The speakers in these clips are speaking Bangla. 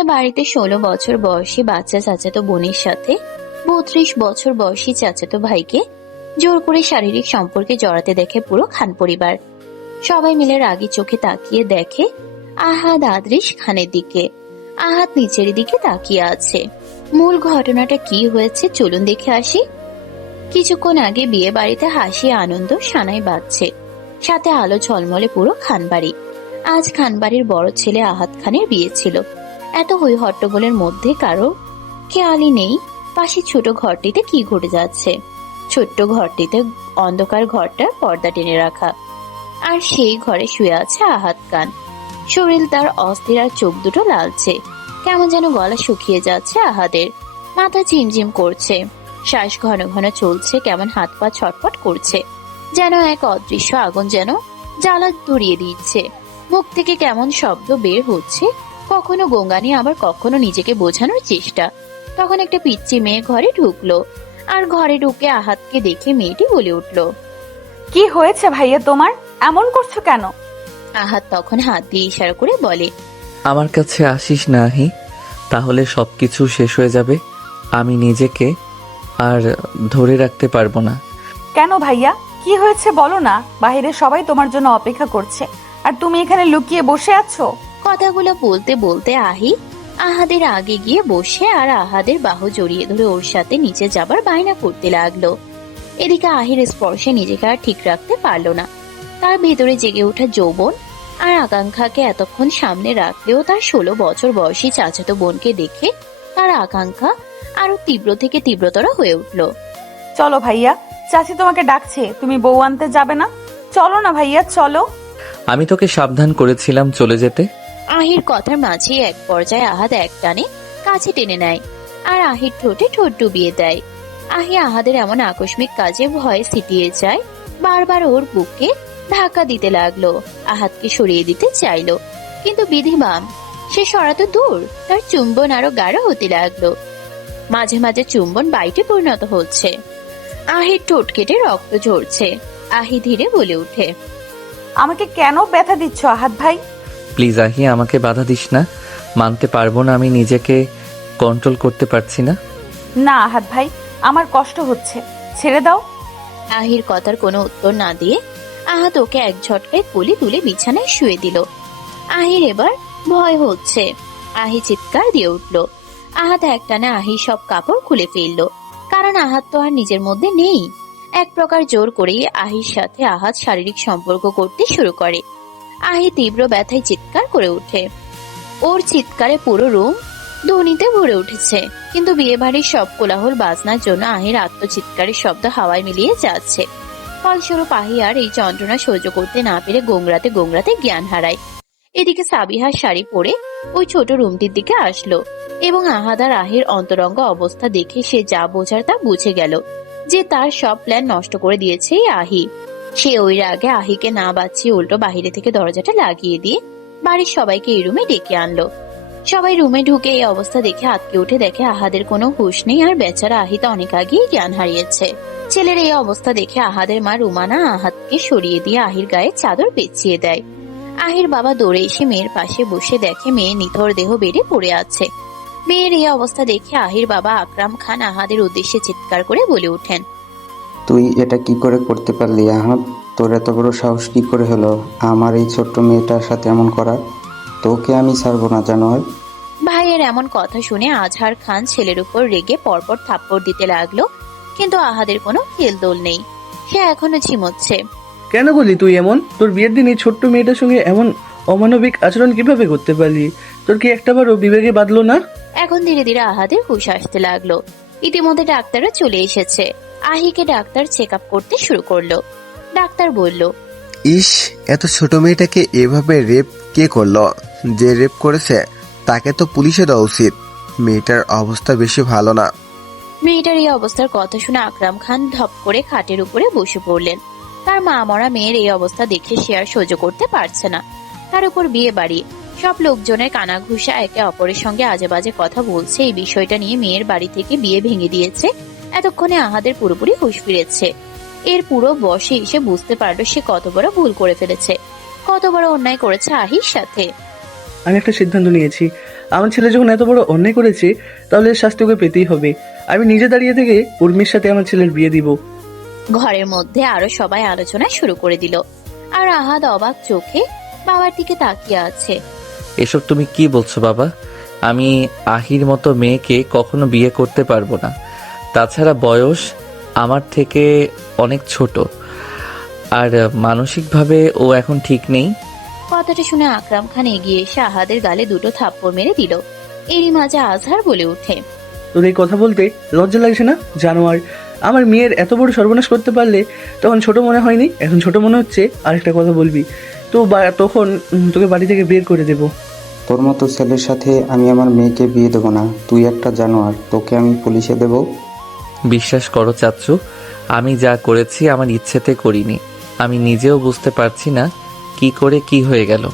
বিয়ে বাড়িতে 16 বছর বয়সী বাচ্চা চাচাতো বোনের সাথে 32 বছর বয়সী চাচাতো ভাইকে জোর করে শারীরিক সম্পর্কে জড়াতে দেখে পুরো খান পরিবার। সবাই মিলে রাগী চোখে তাকিয়ে দেখে আহাদ আদরিশ খানের দিকে। আহাদ নিচের দিকে তাকিয়ে আছে। মূল ঘটনাটা কি হয়েছে চলুন দেখে আসি। কিছুক্ষণ আগে বিয়ে বাড়িতে হাসি আনন্দ সানাই বাজছে, সাথে আলো ঝলমলে পুরো খানবাড়ি। আজ খানবাড়ির বড় ছেলে আহাদ খানের বিয়ে ছিল। এত হই হট্টগোলের মধ্যে কারো খেয়ালই নেই পাশে ছোট ঘরটিতে কি ঘটে যাচ্ছে। ছোট্ট ঘরটিতে অন্ধকার ঘরটার পর্দা টেনে রাখা, আর সেই ঘরে শুয়ে আছে আহাদ খান। শরীর তার অস্থির আর চোখ দুটো লালচে, কেমন যেন গলা শুকিয়ে যাচ্ছে আহাদের। মাথা ঝিমঝিম করছে, শ্বাস ঘন ঘন চলছে, কেমন হাত পা ছটফট করছে, যেন এক অদৃশ্য আগুন যেন জ্বালা ধরিয়ে দিচ্ছে। মুখ থেকে কেমন শব্দ বের হচ্ছে, কখনো গোঙানি আবার কখনো নিজেকে বোঝানোর চেষ্টা। তখন একটা পিচ্চি মেয়ে ঘরে ঢুকলো, আর ঘরে ঢুকে আহাদকে দেখে মেয়েটি বলে উঠলো, কি হয়েছে ভাইয়া তোমার? এমন করছো কেন? আহাদ তখন হাত দিয়ে ইশারা করে বলে, আমার কাছে আসিস না আহি, তাহলে সবকিছু শেষ হয়ে যাবে। আমি নিজেকে আর ধরে রাখতে পারবো না। কেন ভাইয়া, কি হয়েছে বলো না? বাইরে সবাই তোমার জন্য অপেক্ষা করছে, আর তুমি এখানে লুকিয়ে বসে আছো। কথাগুলো বলতে বলতে আহি আহাদের আগে গিয়ে বসে আর আহাদের বাহু জড়িয়ে ধরে ওর সাথে নিচে যাবার বায়না করতে লাগলো। এদিকে আহির স্পর্শে নিজেকে আর ঠিক রাখতে পারলো না। তার ভেতরে জেগে ওঠা যৌবন আর আকাঙ্ক্ষাকে এতক্ষণ সামনে রাখলেও তার 16 বছর বয়সী চাচাতো বোনকে দেখে তার আকাঙ্ক্ষা আরো তীব্র থেকে তীব্রতর হয়ে উঠলো। চলো ভাইয়া, চাচি তোমাকে ডাকছে, তুমি বউ আনতে যাবে না? চলো না ভাইয়া, চলো। আমি তোকে সাবধান করেছিলাম চলে যেতে। আহির কথার মাঝে এক পর্যায়ে আহাদ এক টানে কাছে টেনে নেয়, আর আহির ঠোঁটে ঠোঁট ডুবিয়ে দেয়। আহি আহাদের এমন আকস্মিক কাজে ভয়ে সিটিয়ে যায়, বারবার ওর বুকে ধাক্কা দিতে লাগলো। আহাদকে সরিয়ে দিতে চাইলো, কিন্তু বিধিমাম সে সরাতো দূর, তার চুম্বন আরো গাঢ় হতে লাগলো। মাঝে মাঝে চুম্বন বাইটে পরিণত হচ্ছে। আহির ঠোঁট কেটে রক্ত ঝরছে। আহি ধীরে বলে উঠে, আমাকে কেন ব্যথা দিচ্ছ আহাদ ভাই? প্লিজ আহি, আমাকে বাধা দিস না। মানতে পারবো না আমি নিজেকে কন্ট্রোল করতে পারছি না। না আহাদ ভাই, আমার কষ্ট হচ্ছে, ছেড়ে দাও। আহির কথার কোনো উত্তর না দিয়ে আহাদ ওকে এক ঝটকায় কোলে তুলে বিছানায় শুয়ে দিল। আহির এবার ভয় হচ্ছে। আহি চিৎকার দিয়ে উঠল। আহাদ একটানে আহির সব কাপড় খুলে ফেললো, কারণ আহাদ তো আর নিজের মধ্যে নেই। এক প্রকার জোর করেই আহির সাথে আহাদ শারীরিক সম্পর্ক করতে শুরু করে। আহি তীব্র ব্যথায় চিৎকার করে ওঠে। ওর চিৎকারে পুরো রুম ধ্বনিতে ভরে উঠেছে, কিন্তু বিয়ে বাড়ির সব কোলাহল বাজনার জন্য আহির আত্মচিৎকারের শব্দ হাওয়ায় মিলিয়ে যাচ্ছে। ফলস্বরূপ আহি আর এই যন্ত্রণা সহ্য করতে না পেরে গোংরাতে গোংরাতে জ্ঞান হারায়। এদিকে সাবিহার শাড়ি পরে ওই ছোট রুমটির দিকে আসলো, এবং আহাদ আর আহির অন্তরঙ্গ অবস্থা দেখে সে যা বোঝার তা বুঝে গেল যে তার সব প্ল্যান নষ্ট করে দিয়েছে আহি। সে ওই রাগে আহিকে না বাঁচিয়ে উল্টো বাহিরে থেকে দরজাটা লাগিয়ে দিয়ে বাড়ির সবাইকে এই রুমে ডেকে আনলো। সবাই রুমে ঢুকে এই অবস্থা দেখে আটকে উঠে দেখে আহাদের কোনো হুঁশ নেই, আর বেচারা আহিতা অনেক আগেই জ্ঞান হারিয়েছে। ছেলের এই অবস্থা দেখে আহাদের মা রুমানা আহাদকে সরিয়ে দিয়ে আহির গায়ে চাদর পেঁচিয়ে দেয়। আহির বাবা দৌড়ে এসে মেয়ের পাশে বসে দেখে মেয়ে নিথর দেহ বেড়ে পড়ে আছে। মেয়ের এই অবস্থা দেখে আহির বাবা আকরাম খান আহাদের উদ্দেশ্যে চিৎকার করে বলে ওঠেন, তুই এটা কি করে করতে পারলি আহাদ? তোর এত বড় সাহস কি করে হলো আমার এই ছোট্ট মেয়েটার সাথে এমন করা? তোকে আমি ছাড়বো না জানোয়ার। ভাইয়ের এমন কথা শুনে আজহার খান ছেলের উপর রেগে পরপর থাপ্পড় দিতে লাগলো, কিন্তু আহাদের কোনো খেলদোল নেই। সে এখনো ঝিমোচ্ছে। কেন বলি তুই এমন? তোর বিয়ের দিন এই ছোট্ট মেয়েটার সঙ্গে এমন অমানবিক আচরণ কিভাবে করতে পারলি? তোর কি একটাবারও বিবেকে বাঁধলো না? এখন ধীরে ধীরে আহাদের হুঁশ আসতে লাগলো। ইতিমধ্যে ডাক্তাররা চলে এসেছে। আহিকে ডাক্তার চেক আপ করতে শুরু করলো। ডাক্তার বলল, ইস, এত ছোট মেয়েটাকে এভাবে রেপ কে করলো? যে রেপ করেছে তাকে তো পুলিশে দেওয়া উচিত। মেয়েটার অবস্থা বেশি ভালো না। মেয়েটার এই অবস্থার কথা শুনে আকরাম খান ধপ করে খাটের উপরে বসে পড়লেন। তার মা মরা মেয়ের এই অবস্থা দেখে সে আর সহ্য করতে পারছে না। তার উপর বিয়ে বাড়ি, সব লোকজনের কানাঘুষা একে অপরের সঙ্গে আজে বাজে কথা বলছে। এই বিষয়টা নিয়ে মেয়ের বাড়ি থেকে বিয়ে ভেঙে দিয়েছে। এতক্ষণে আহাদের পুরোপুরি হুঁশ ফিরেছে। এর পুরো বসে এসে বুঝতে পারলো সে কত বড় ভুল করে ফেলেছে, কত বড় অন্যায় করেছে আহির সাথে। আমি একটা সিদ্ধান্ত নিয়েছি। আমার ছেলে যখন এত বড় অন্যায় করেছে, তাহলে এর শাস্তি ওকে পেতেই হবে। আমি নিজে দাঁড়িয়ে থেকে উর্মির সাথে আমার ছেলের বিয়ে দিব। ঘরের মধ্যে আরো সবাই আলোচনা শুরু করে দিল। আর আহাদ অবাক চোখে বাবার দিকে তাকিয়ে আছে। এসব তুমি কি বলছো বাবা? আমি আহির মতো মেয়েকে কখনো বিয়ে করতে পারবো না। তাছাড়া বয়স আমার থেকে অনেক ছোট, আর মানসিকভাবে ও এখন ঠিক নেই। কথাটা শুনে আকরাম খান এগিয়ে এসে আহাদের গালে দুটো থাপ্পড় মেরে দিল। এরই মাঝে আজহার বলে ওঠে, তোর এই কথা বলতে লজ্জা লাগছে না? জানোয়ার, আমার মেয়ের এত বড় সর্বনাশ করতে পারলে তখন ছোট মনে হয়নি, এখন ছোট মনে হচ্ছে। আরেকটা কথা বলবি তো তখন তোকে বাড়ি থেকে বের করে দেবো। তোর মতো ছেলের সাথে আমি আমার মেয়েকে বিয়ে দেবো না। তুই একটা জানোয়ার, তোকে আমি পুলিশে দেবো। বিশ্বাস করো চাচ্চু, আমি যা করেছি আমার ইচ্ছেতে করিনি। আমি নিজেও বুঝতে পারছি না কি করে কি হয়ে গেল।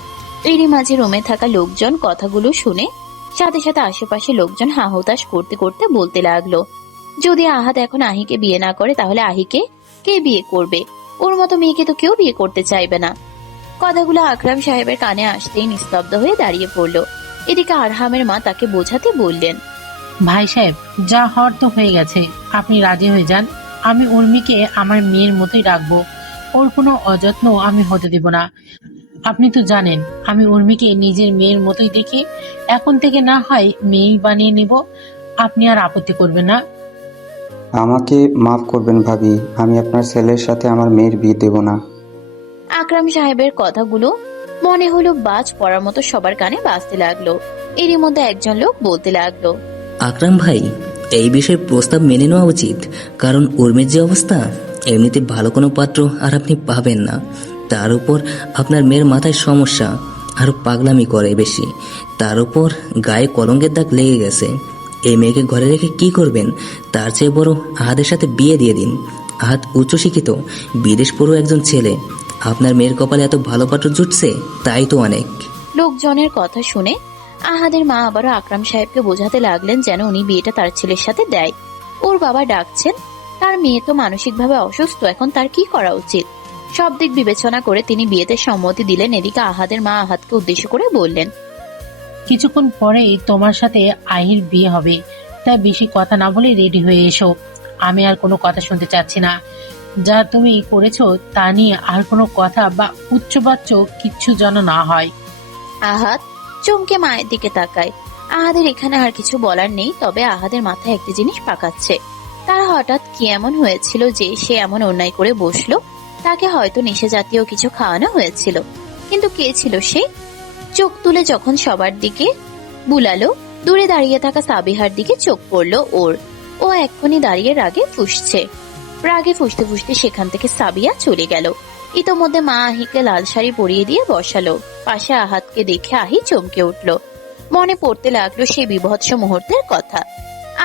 এরই মাঝে রুমে থাকা লোকজন কথাগুলো শুনে সাথে সাথে আশেপাশে লোকজন হাহুতাশ করতে করতে বলতে লাগলো, যদি আহাদ এখন আহিকে বিয়ে না করে তাহলে আহিকে কে বিয়ে করবে? ওর মতো মেয়েকে তো কেউ বিয়ে করতে চাইবে না। কথাগুলো আকরাম সাহেবের কানে আসতেই নিস্তব্ধ হয়ে দাঁড়িয়ে পড়লো। এদিকে আরহামের মা তাকে বোঝাতে বললেন, ভাই সাহেব, যা হওয়ার তো হয়ে গেছে, আপনি রাজি হয়ে যান। আমি উর্মিকে আমার মেয়ের মতোই রাখবো, ওর কোনো অযত্ন আমি হতে দিব না। আপনি তো জানেন আমি উর্মিকে নিজের মেয়ের মতোই দেখি। এখন থেকে না হয় মেয়েই বানিয়ে নেব। আপনি আর আপত্তি করবেন না? আমাকে মাফ করবেন ভাবি, আমি আপনার ছেলের সাথে আমার মেয়ের বিয়ে দেবো না। আকরাম সাহেবের কথাগুলো মনে হলো বাজ পড়ার মতো সবার কানে বাজতে লাগলো। এরই মধ্যে একজন লোক বলতে লাগলো, আকরাম ভাই, এই বিষয়ে প্রস্তাব মেনে নেওয়া উচিত, কারণ উর্মির যে অবস্থা, এমনিতে ভালো কোনো পাত্র আর আপনি পাবেন না। তার উপর আপনার মেয়ের মাথায় সমস্যা, আরো পাগলামি করে বেশি। তার উপর গায়ে কলঙ্কের দাগ লেগে গেছে। এই মেয়েকে ঘরে রেখে কি করবেন? তার চেয়ে বড় আহাদের সাথে বিয়ে দিয়ে দিন। আহাদ উচ্চশিক্ষিত, বিদেশ পড়ো একজন ছেলে। আপনার মেয়ের কপালে এত ভালো পাত্র জুটছে, তাই তো অনেক। লোকজনের কথা শুনে আহাদের মা আবারও আকরাম সাহেবকে বোঝাতে লাগলেন যেন উনি বিয়েটা তার ছেলের সাথে দেয়। ওর বাবা ডাকছেন, তার মেয়ে তো মানসিকভাবে অসুস্থ, এখন তার কি করা উচিত? সব দিক বিবেচনা করে তিনি বিয়েতে সম্মতি দিলেন। এদিকে আহাদের মা আহাদকে উদ্দেশ্য করে বললেন, কিছুক্ষণ পরেই তোমার সাথে আহির বিয়ে হবে, তাই বেশি কথা না বলে রেডি হয়ে এসো। আমি আর কোনো কথা শুনতে চাচ্ছি না। যা তুমি করেছো তা নিয়ে আর কোনো কথা বা উচ্চবাচ্য কিচ্ছু যেন না হয়। আহাদ চমকে মায়ের দিকে তাকায়। আহাদের এখানে আর কিছু বলার নেই, তবে আহাদের মাথায় একটি জিনিস পাকাচ্ছে। তার হঠাৎ কি এমন হয়েছিল যে সে এমন অন্যায় করে বসলো? তাকে হয়তো নেশা জাতীয় কিছু খাওয়ানো হয়েছিল, কিন্তু কে ছিল সে? চোখ তুলে যখন সবার দিকে বুলালো, দূরে দাঁড়িয়ে থাকা সাবিহার দিকে চোখ পড়লো ওর। ও এক্ষুনি দাঁড়িয়ে রাগে ফুঁসছে। রাগে ফুঁসতে ফুঁসতে সেখান থেকে সাবিয়া চলে গেল। ইতোমধ্যে মা আহিকে লাল শাড়ি পরিয়ে দিয়ে বসালো। পাশে আহাদকে দেখে আহি চমকে উঠল। মনে পড়তে লাগলো সেই বিভৎস মুহূর্তের কথা।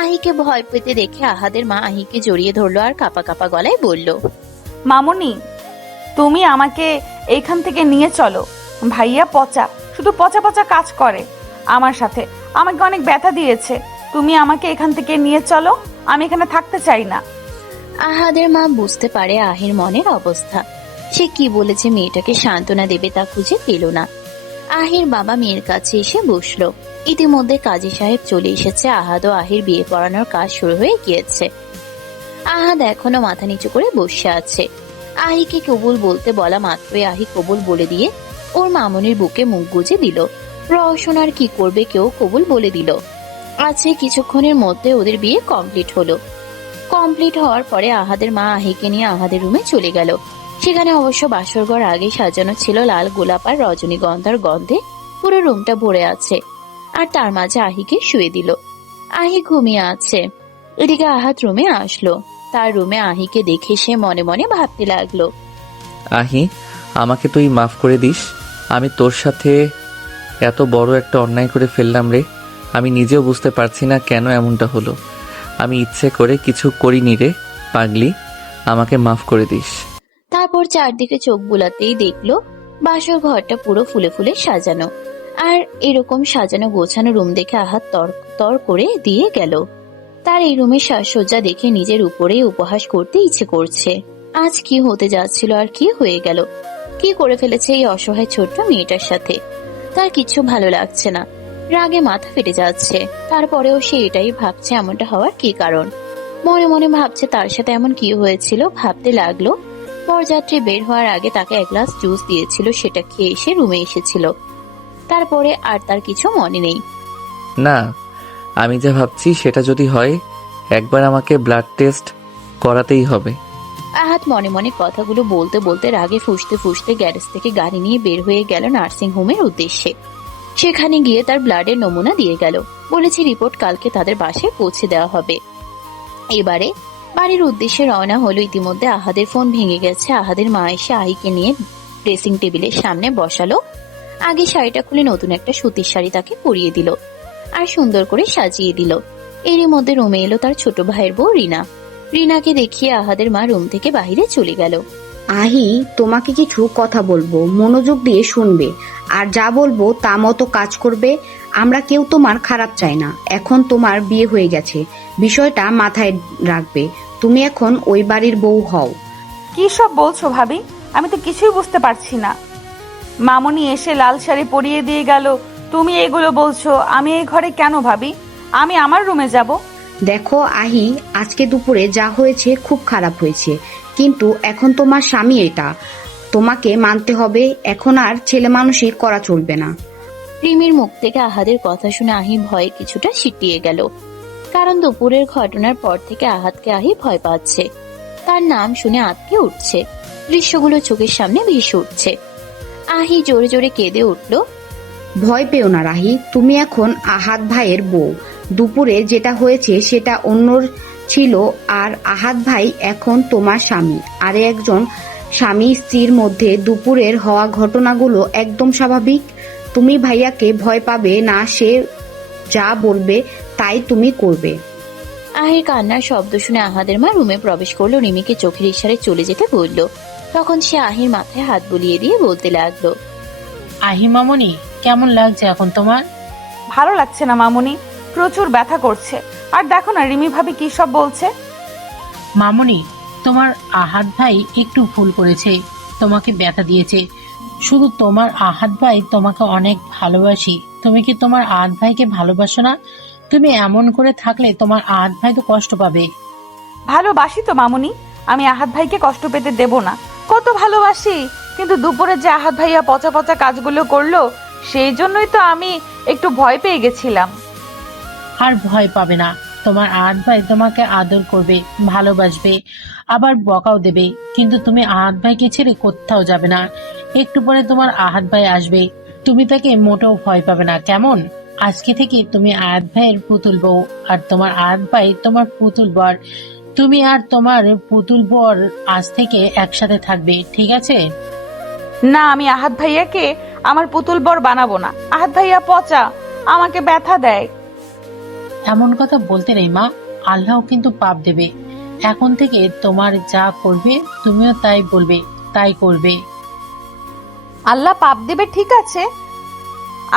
আহিকে ভয় পেতে দেখে আহাদের মা আহিকে জড়িয়ে ধরলো আর কাপা কাপা গলায় বলল, মামুনি, তুমি আমাকে এইখান থেকে নিয়ে চলো। ভাইয়া পচা, শুধু পচা পচা কাজ করে আমার সাথে, আমাকে অনেক ব্যথা দিয়েছে। তুমি আমাকে এখান থেকে নিয়ে চলো, আমি এখানে থাকতে চাই না। আহাদের মা বুঝতে পারে আহির মনের অবস্থা। সে কি বলেছে মেয়েটাকে সান্ত্বনা দেবে তা খুঁজে পেল না। আহির বাবা মেয়ের কাছে এসে বসলো। ইতিমধ্যে কাজী সাহেব চলে এসেছে। আহাদ ও আহির বিয়ে পড়ানোর কাজ শুরু হয়ে গিয়েছে। আহাদ এখনো মাথা নিচু করে বসে আছে। আহিকে কবুল বলতে বলা মাত্রই আহি কবুল বলে দিয়ে ওর মামনির বুকে মুখ গুজে দিল। রওশন আর কি করবে, কেউ কবুল বলে দিল। আছে কিছুক্ষণের মধ্যে ওদের বিয়ে কমপ্লিট হলো। কমপ্লিট হওয়ার পরে আহাদের মা আহিকে নিয়ে আহাদের রুমে চলে গেল। সেখানে অবশ্য বাসরঘর আগে সাজানো ছিল লাল গোলাপ আর রজনীগন্ধার গন্ধে পুরো রুমটা ভরে আছে। আর তার মাঝে আহিকে শুয়ে দিল। আহি ঘুমিয়ে আছে। এদিকে আহাদ রুমে আসলো। তার রুমে আহিকে দেখে সে মনে মনে ভাবতে লাগলো, আহি, আমাকে তুই মাফ করে দিস। আমি তোর সাথে এত বড় একটা অন্যায় করে ফেললাম রে। আমি নিজেও বুঝতে পারছি না কেন এমনটা হলো। আমি ইচ্ছে করে কিছু করিনি রে পাগলি, আমাকে মাফ করে দিস। তারপর চারদিকে চোখ বুলাতেই দেখলো বাসর ঘরটা পুরো ফুলে ফুলে সাজানো। আর এরকম সাজানো গোছানো রুম দেখে আহাদ তর করে দিয়ে গেল। তার এই রুমের সাজসজ্জা দেখে নিজের উপরেই উপহাস করতে ইচ্ছে করছে। আজ কি হতে যাচ্ছিল আর কি হয়ে গেল? কি করে ফেলেছে এই অসহায় ছোট্ট মেয়েটার সাথে? তার কিছু ভালো লাগছে না, রাগে মাথা ফেটে যাচ্ছে। তারপরেও সে এটাই ভাবছে এমনটা হওয়ার কি কারণ। মনে মনে ভাবছে তার সাথে এমন কি হয়েছিল। ভাবতে লাগলো বরযাত্রী বের হওয়ার আগে তাকে এক গ্লাস জুস দিয়েছিল, সেটা খেয়ে এসে রুমে এসেছিল। তারপরে আর তার কিছু মনে নেই। না, আমি যা ভাবছি সেটা যদি হয়, একবার আমাকে ব্লাড টেস্ট করাতেই হবে। আহাত মনে মনে কথাগুলো বলতে বলতে রাগে ফুঁসতে ফুঁসতে গ্যারেজ থেকে গাড়ি নিয়ে বের হয়ে গেল নার্সিং হোমের উদ্দেশ্যে। সেখানে গিয়ে তার ব্লাডের নমুনা দিয়ে গেল। বলেছে রিপোর্ট কালকে তাদের বাসায় পৌঁছে দেওয়া হবে। এবারে বাড়ির উদ্দেশ্যে রওনা হলো। ইতিমধ্যে আহাদের ফোন ভেঙে গেছে। আহাদের মা এসে আহিকে নিয়ে ড্রেসিং টেবিলের সামনে বসালো। আগে শাড়িটা খুলে নতুন একটা সুতির শাড়ি তাকে পরিয়ে দিল আর সুন্দর করে সাজিয়ে দিল। এরই মধ্যে রুমে এলো তার ছোট ভাইয়ের বউ রিনা। রিনাকে দেখিয়ে আহাদের মা রুম থেকে বাইরে চলে গেল। আহি, তোমাকে কিছু কথা বলবো, মনোযোগ দিয়ে শুনবে আর যা বলবো তা মতো কাজ করবে। আমরা কেউ তোমার খারাপ চাই না। এখন তোমার বিয়ে হয়ে গেছে, বিষয়টা মাথায় রাখবে। তুমি এখন ওই বাড়ির বউ হও। কি সব বলছো ভাবি? আমি তো কিছুই বুঝতে পারছি না। মামনি এসে লাল শাড়ি পরিয়ে দিয়ে গেল, তুমি এগুলো বলছো? আমি এই ঘরে কেন ভাবি? আমি আমার রুমে যাব। দেখো আহি, আজকে দুপুরে যা হয়েছে খুব খারাপ হয়েছে, কিন্তু এখন তোমার স্বামী, এটা তোমাকে মানতে হবে। এখন আর ছেলে মানুষই করা চলবে না। রিমির মুখ থেকে আহাদের কথা শুনে আহি ভয়ে কিছুটা সিটিয়ে গেল। কারণ দুপুরের ঘটনার পর থেকে আহাদকে আহি ভয় পাচ্ছে। তার নাম শুনে আঁতকে উঠছে। দৃশ্যগুলো চোখের সামনে ভেসে উঠছে। আহি জোরে জোরে কেঁদে উঠল। ভয় পেও না রাহি, তুমি এখন আহাদ ভাইয়ের বউ। দুপুরে যেটা হয়েছে সেটা অন্যর ছিল, আর আহাদ ভাই এখন তোমার স্বামী। আর একজন স্বামী স্ত্রীর মধ্যে দুপুরের হওয়া ঘটনাগুলো একদম স্বাভাবিক। তুমি ভাইয়াকে ভয় পাবে না, সে যা বলবে তাই তুমি করবে। আহির কান্নার শব্দ শুনে আহাদের মা রুমে প্রবেশ করলো। রিমিকে চোখের ইশারায় চলে যেতে বলল। তখন সে আহির মাথায় হাত বুলিয়ে দিয়ে বলতে লাগলো, আহি মামনি, কেমন লাগছে এখন তোমার? ভালো লাগছে না মামুনি, প্রচুর ব্যথা করছে। আর দেখো না রিমি ভাবি কি সব বলছে। মামনি, তোমার আহাদ ভাই একটু ভুল করেছে, তোমাকে ব্যথা দিয়েছে। শুধু তোমার আহাদ ভাই তোমাকে অনেক ভালোবাসি। তুমি কি তোমার আহাদ ভাইকে ভালোবাসো না? তুমি এমন করে থাকলে তোমার আহাদ ভাই তো কষ্ট পাবে। ভালোবাসি তো মামুনি, আমি আহাদ ভাইকে কষ্ট পেতে দেব না। কত ভালোবাসি, কিন্তু দুপুরে যে আহাদ ভাইয়া পচা পচা কাজগুলো করলো, সেই জন্যই তো আমি একটু ভয় পেয়ে গেছিলাম। আর ভয় পাবে না, তোমার আহাদ ভাই তোমাকে আদর করবে, ভালোবাসবে, আবার বকাও দেবে। কিন্তু তুমি আহাদ ভাইকে ছেড়ে কোথাও যাবে না। একটু পরে তোমার আহাদ ভাই আসবে, তুমি তাকে মোটেও ভয় পাবে না, কেমন? আজকে থেকে তুমি আহাদ ভাইয়ের পুতুল বউ, আর তোমার আহাদ ভাই তোমার পুতুল বর। তুমি আর তোমার পুতুল বর আজ থেকে একসাথে থাকবে, ঠিক আছে? না, আমি আহাদ ভাইয়াকে আমার পুতুল বর বানাবো না। আহাদ ভাইয়া পচা, আমাকে ব্যথা দেয়। এমন কথা বলতে নেই মা, আল্লাহ কিন্তু পাপ দেবে। এখন থেকে তোমার যা করবে তুমিও তাই বলবে, তাই করবে। আল্লাহ পাপ দেবে, ঠিক আছে,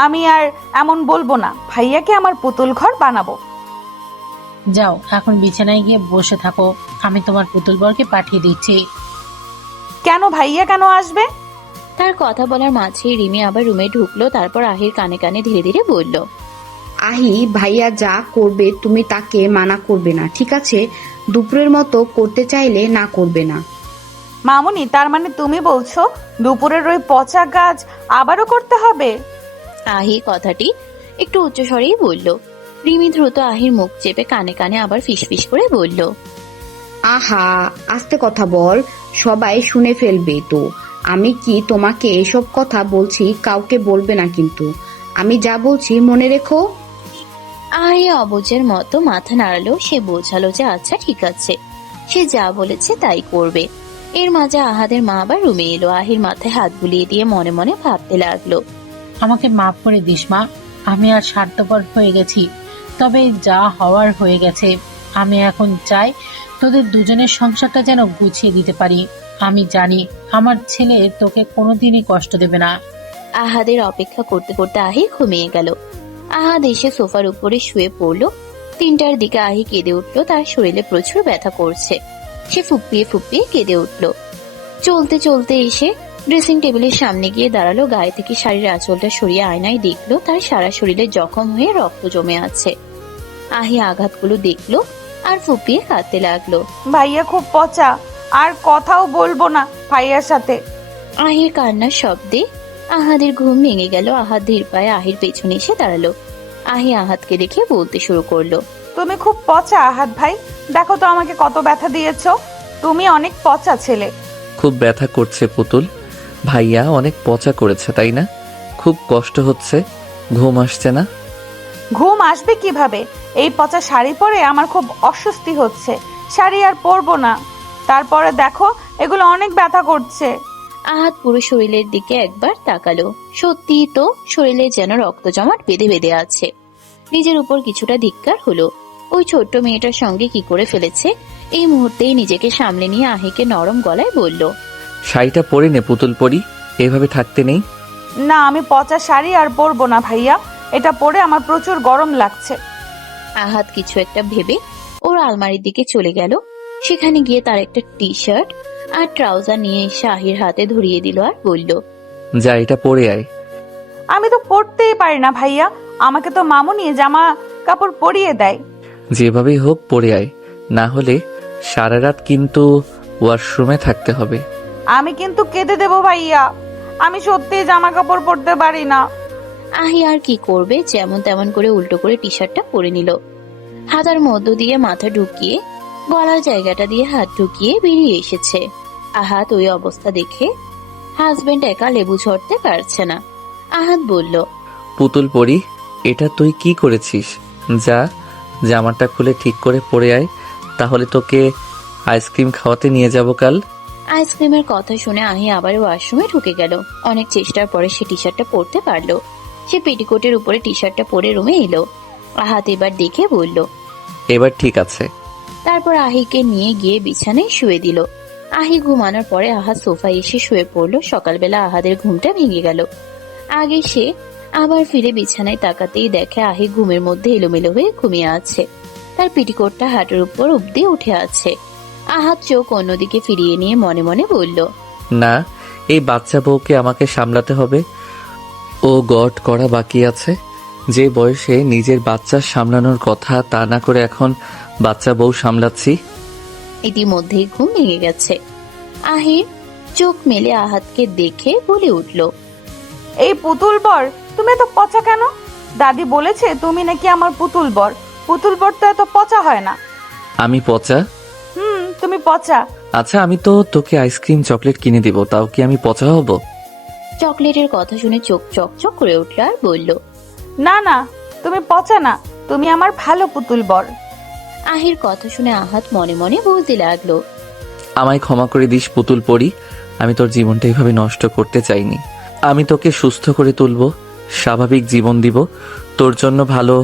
আমি আর এমন বলবো না। ভাইয়াকে আমার পুতুল ঘর বানাবো। যাও এখন বিছানায় গিয়ে বসে থাকো, আমি তোমার পুতুল বরকে পাঠিয়ে দিচ্ছি। কেন ভাইয়া কেন আসবে? তার কথা বলার মাঝে রিমি আবার রুমে ঢুকলো। তারপর আহির কানে কানে ধীরে ধীরে বলল, আহি, ভাইয়া যা করবে তুমি তাকে মানা করবে না, ঠিক আছে? দুপুরের মতো করতে চাইলে না করবে না। মামুনি, তার মানে তুমি বলছো দুপুরের ওই পচা কাজ আবারও করতে হবে? আহি কথাটি একটু উচ্চস্বরেই বলল। রিমি দ্রুত আহির মুখ চেপে কানে কানে আবার ফিসফিস করে বলল, আহা, আস্তে কথা বল, সবাই শুনে ফেলবে তো। আমি কি তোমাকে এসব কথা বলছি, কাউকে বলবে না কিন্তু। আমি যা বলছি মনে রেখো। আহি অবুঝের মতো মাথা নাড়ালো। সে বোঝালো যে আচ্ছা ঠিক আছে, সে যা বলেছে তাই করবে। এর মাঝে আহাদের মা আবার রুমে এলো। আহির মাথায় হাত বুলিয়ে দিয়ে মনে মনে ভাবতে লাগলো, আমাকে মাফ করে দিস মা, আমি আর স্বার্থপর হয়ে গেছি। তবে যা হওয়ার হয়ে গেছে। আমি এখন চাই তোদের দুজনের সংসারটা যেন গুছিয়ে দিতে পারি। আমি জানি আমার ছেলে তোকে কোনোদিনই কষ্ট দেবে না। আহাদের অপেক্ষা করতে করতে আহি ঘুমিয়ে গেল। আহাদ এসে সোফার উপরে শুয়ে পড়লো। 3টার দিকে আহি কেঁদে উঠলো। তার শরীরে প্রচুর ব্যথা করছে। সে ফুপিয়ে ফুপিয়ে কেঁদে উঠলো। চলতে চলতে এসে ড্রেসিং টেবিলের সামনে গিয়ে দাঁড়ালো, গায়ে থেকে শাড়ির আঁচলটা সরিয়ে আয়নায় দেখলো তার সারা শরীরে জখম হয়ে রক্ত জমে আছে। আহি আঘাতগুলো দেখলো আর ফুপিয়ে কাঁদতে লাগলো। ভাইয়া খুব পচা, আর কথাও বলবো না ভাইয়ার সাথে। আহির কান্নার শব্দে আহাদের ঘুম ভেঙে গেল। আহাদ ধীর পায়ে আহির পেছনে এসে দাঁড়ালো। আহি আহাদকে দেখে বলতে শুরু করলো, তুমি খুব পচা আহাদ ভাই, দেখো তো আমাকে কত ব্যথা দিয়েছো। তুমি অনেক পচা ছেলে। খুব ব্যথা করছে পুতুল, ভাইয়া অনেক পচা করেছে তাই না? খুব কষ্ট হচ্ছে, ঘুম আসছে না? ঘুম আসবে কিভাবে? এই পচা শাড়ি পরে আমার খুব অস্বস্তি হচ্ছে, শাড়ি আর পরবো না। তারপরে দেখো এগুলো অনেক ব্যথা করছে। আহাদ পুরো শরীরের দিকে একবার তাকালো। সত্যি তো, শরীরে যেন রক্ত জমাট বেঁধে বেঁধে আছে। নিজের উপর কিছুটা ধিক্কার হলো। ওই ছোট্ট মেয়েটার সঙ্গে কি করে ফেলেছে। এই মুহূর্তেই নিজেকে সামলে নিয়ে আহিকে নরম গলায় বলল, শাড়িটা পরে নে পুতুল পরি, এভাবে থাকতে নেই। না, আমি পচা শাড়ি আর পরবো না ভাইয়া, এটা পরে আমার প্রচুর গরম লাগছে। আহাদ কিছু একটা ভেবে ওর আলমারির দিকে চলে গেল। সেখানে গিয়ে তার একটা টি শার্ট আর ট্রাউজার নিয়ে এসে আহির হাতে ধরিয়ে দিল আর বলল, যা এটা পরে আয়। আমি তো পরতেই পারি না ভাইয়া, আমাকে তো মামুনি জামা কাপড় পরিয়ে দেয়। যেভাবেই হোক পরে আয়, না হলে সারা রাত কিন্তু ওয়াশরুমে থাকতে হবে। আমি কিন্তু কেঁদে দেবো ভাইয়া, আমি সত্যি জামা কাপড় পরতে পারি না। আহি আর কি করবে, যেমন তেমন করে উল্টো করে টি শার্টটা পরে নিল। হাতার মধ্য দিয়ে মাথা ঢুকিয়ে গলার জায়গাটা দিয়ে হাত ঢুকিয়ে বেরিয়ে এসেছে। আহাদ ওই অবস্থা দেখে হাজবেন্ড একা লেবু ঝরতে পারছে না। আহাদ বলল, পুতুল পরি, এটা তুই কি করেছিস? যা জামাটা খুলে ঠিক করে পরে আয়, তাহলে তোকে আইসক্রিম খাওয়াতে নিয়ে যাব কাল। আইসক্রিমের কথা শুনে আহি আবার ওয়াশরুমে ঢুকে গেল। অনেক চেষ্টার পরে সে টি শার্টটা পরতে পারলো। সে পেটিকোটের উপরে টি শার্টটা পরে রুমে এলো। আহাদ এবার দেখে বলল, এবার ঠিক আছে। তারপর আহিকে নিয়ে গিয়ে বিছানায় শুয়ে দিল। আহি ঘুমানোর পরে আহাদ সোফায় এসে শুয়ে পড়লো। সকালবেলা আহাদের ঘুমটা ভেঙে গেল। আগে সে আবার ফিরে বিছানায় তাকাতেই দেখে আহি ঘুমের মধ্যে এলোমেলো হয়ে ঘুমিয়ে আছে। তার পেটিকোটটা হাঁটুর উপর অব্দি উঠে আছে। আহাদ চোখ অন্যদিকে ফিরিয়ে নিয়ে মনে মনে বলল, না, এই বাচ্চা বউকে আমাকে সামলাতে হবে। ও গড করা বাকি আছে। যে বয়সে নিজের বাচ্চা সামলানোর কথা, তা না করে এখন বাচ্চা বউ সামলাচ্ছি। ইতিমধ্যেই ঘুম ভেঙে গেছে। আহির চোখ মেলে আহাদকে দেখে বলে উঠল, এই পুতুল বর, তুমি এত পচা কেন? দাদি বলেছে তুমি নাকি আমার পুতুল বর। পুতুল বর তো এত পচা হয় না। আমি পচা? তুমি পচা। আচ্ছা, আমি তো তোকে আইসক্রিম চকলেট কিনে দিব, তাও কি আমি পচা হব? চকলেটের কথা শুনে চোখ চকচক করে উঠল আর বলল, না না, তুমি পচা না, তুমি আমার ভালো পুতুল বর। আহির কথা শুনে আহাদ মনে মনে বলতে লাগলো, আমায় ক্ষমা করে দিস পুতুল পরি, আমি তোর জীবনটা এইভাবে নষ্ট করতে চাইনি। আমি তোকে সুস্থ করে তুলবো, স্বাভাবিক জীবন দিব, তোর জন্য ভালো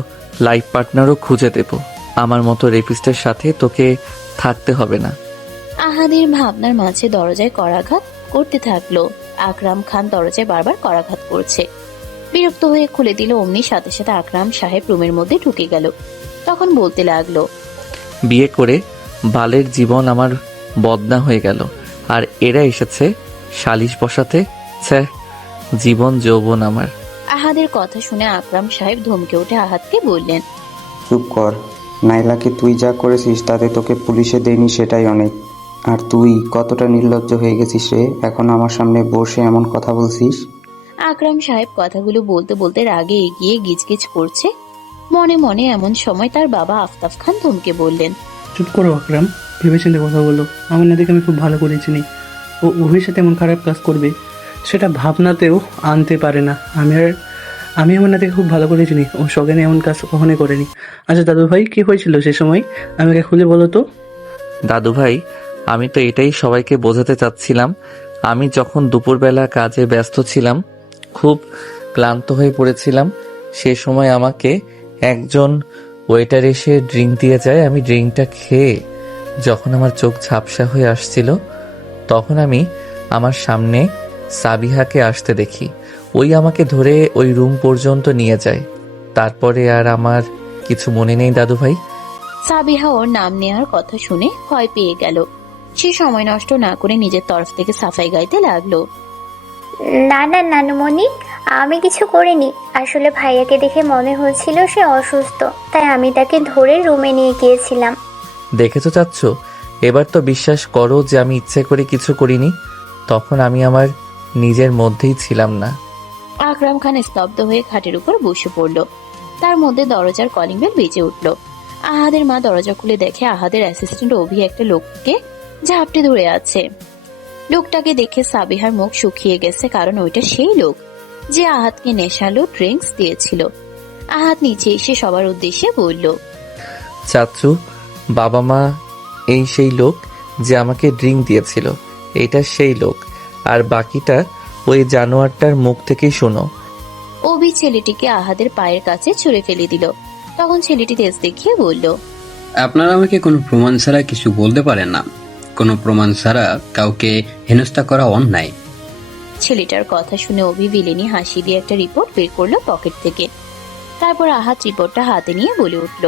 লাইফ পার্টনারও খুঁজে দেব। আমার মতো রেপিস্টের সাথে তোকে থাকতে হবে না। আহাদের ভাবনার মাঝে দরজায় করাঘাত করতে থাকলো। আকরাম খান দরজায় বারবার করাঘাত করছে। বিরক্ত হয়ে খুলে দিল। অমনি সাথে সাথে আকরাম সাহেব রুমের মধ্যে ঢুকে গেল। তখন বলতে লাগলো, বিয়ে করে বালের জীবন আমার বদনা হয়ে গেল, আর এরা এসেছে সালিশ বসাতে। ছ্যা, জীবন যৌবন আমার। আহাদের কথা শুনে আকরাম সাহেব ধমকে উঠে আহাদকে বললেন, চুপ কর, নাইলাকে তুই যা করেছিস তাতে তোকে পুলিশে দেয়নি সেটাই অনেক। আর তুই কতটা নির্লজ্জ হয়ে গেছিস রে, এখন আমার সামনে বসে এমন কথা বলছিস। আকরাম সাহেব কথাগুলো বলতে বলতে রাগে এগিয়ে গিজগিজ করছে মনে মনে। এমন সময় তার বাবা আফতাব খান ধমকে বললেন, চুপ করো আকরাম, ভেবেচিন্তে কথা বলো। আমার না দেখে আমি খুব ভালো করেছি নি, ও ওহির সাথে এমন খারাপ কাজ করবে সেটা ভাবনাতেও আনতে পারে না। আমি আমার নাতিকে খুব ভালো করেছি নি, ও সজ্ঞানে এমন কাজ কখনোই করেনি। আচ্ছা দাদু ভাই, কি হয়েছিল সে সময়, আমাকে খুলে বলো তো। দাদু ভাই, আমি তো এটাই সবাইকে বোঝাতে চাচ্ছিলাম। আমি যখন দুপুরবেলা কাজে ব্যস্ত ছিলাম, খুব ক্লান্ত হয়ে পড়েছিলাম, সে সময় আমাকে একজন ওয়েটার এসে ড্রিঙ্ক দিয়ে যায়। আমি ড্রিঙ্কটা খেয়ে যখন আমার চোখ ঝাপসা হয়ে আসছিল, তখন আমি আমার সামনে সাবিহাকে আসতে দেখি। ওই আমাকে ধরে ওই রুম পর্যন্ত নিয়ে যায়। তারপরে আর আমার কিছু মনে নেই দাদু ভাই। সাবিহা ওর নাম নেওয়ার কথা শুনে ভয় পেয়ে গেল। সে সময় নষ্ট না করে নিজের তরফ থেকে সাফাই গাইতে লাগলো, না না নানুমণি, আমি কিছু করিনি। আসলে ভাইয়াকে দেখে মনে হচ্ছিল সে অসুস্থ, তাই আমি তাকে ধরে রুমে নিয়ে গিয়েছিলাম। দেখেছো চাচ্ছ, এবার তো বিশ্বাস করো যে আমি ইচ্ছে করে কিছু করিনি। তখন আমি আমার নিজের মধ্যেই ছিলাম না। আকরাম খান স্তব্ধ হয়ে খাটের উপর বসে পড়ল। তার মধ্যে দরজার কলিং বেল বেজে উঠল। আহাদের মা দরজা খুলে দেখে আহাদের অ্যাসিস্ট্যান্ট অভি একটা লোককে ঝাপটে ধরে আছে। লোকটাকে দেখে সাবিহার মুখ শুকিয়ে গেছে, কারণ ওইটা সেই লোক যে আহাদকে নেশালো ড্রিঙ্কস দিয়েছিল। আহাদ নিচে এসে সবার উদ্দেশ্যে বলল, চাচ্ছু, বাবা মা এই সেই লোক যে আমাকে ড্রিঙ্ক দিয়েছিল, এটা সেই লোক। আর বাকিটা ওই জানোয়ারটার মুখ থেকেই শোনো। অভি ছেলেটিকে আহাদের পায়ের কাছে ছুঁড়ে ফেলে দিল। তখন ছেলেটি তেজ দেখিয়ে বলল, আপনারা আমাকে কোনো প্রমাণ ছাড়া কিছু বলতে পারেন না। কোনো প্রমাণ ছাড়া কাউকে হেনস্থা করা অন্যায়। ছেলেটার কথা শুনে অভি বিলেনি হাসি দিয়ে একটা রিপোর্ট বের করলো পকেট থেকে। তারপর আহাদ রিপোর্টটা হাতে নিয়ে বলে উঠল,